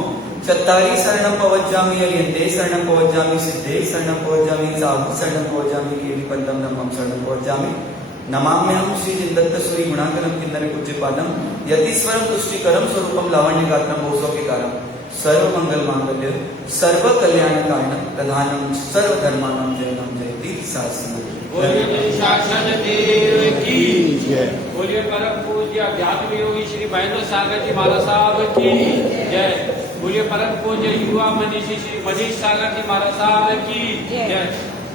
चत्तारी शरणम पवज्जामि अरिहंते शरणम पवज्जामि सिद्धे शरणम पवज्जामि साहु शरणम पवज्जामि के पंचधम धम्मम शरणम पवज्जामि नमाम्यहं श्री जिनदत्त सूरी गुणाकरम किन्नर पूज्यपादम यतीश्वरम तुष्टिकरम स्वरूपम लावण्य गात्रम भोसो के कारम सर्व मंगल मांगल्य सर्व कल्याण कारणम प्रधानम सर्व धर्मानाम जयनाम जयति शास्त्र। बोलिए साक्षात देव की जय। बोलिए परम पूज्य अध्यात्म योगी श्री महेंद्र सागर जी महाराज साहब की जय। बोलिए परम पूज्य युवा मनीषी श्री मनीष सागर जी महाराज साहब की जय।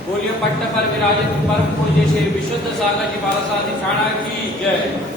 बोलिए पट्ट पर विराजित परम पूज्य श्री विशुद्ध सागर जी महाराज साहब जी ठाणा की जय।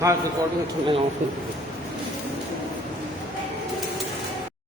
हाँ रिकॉर्डिंग तो मैं ऑफ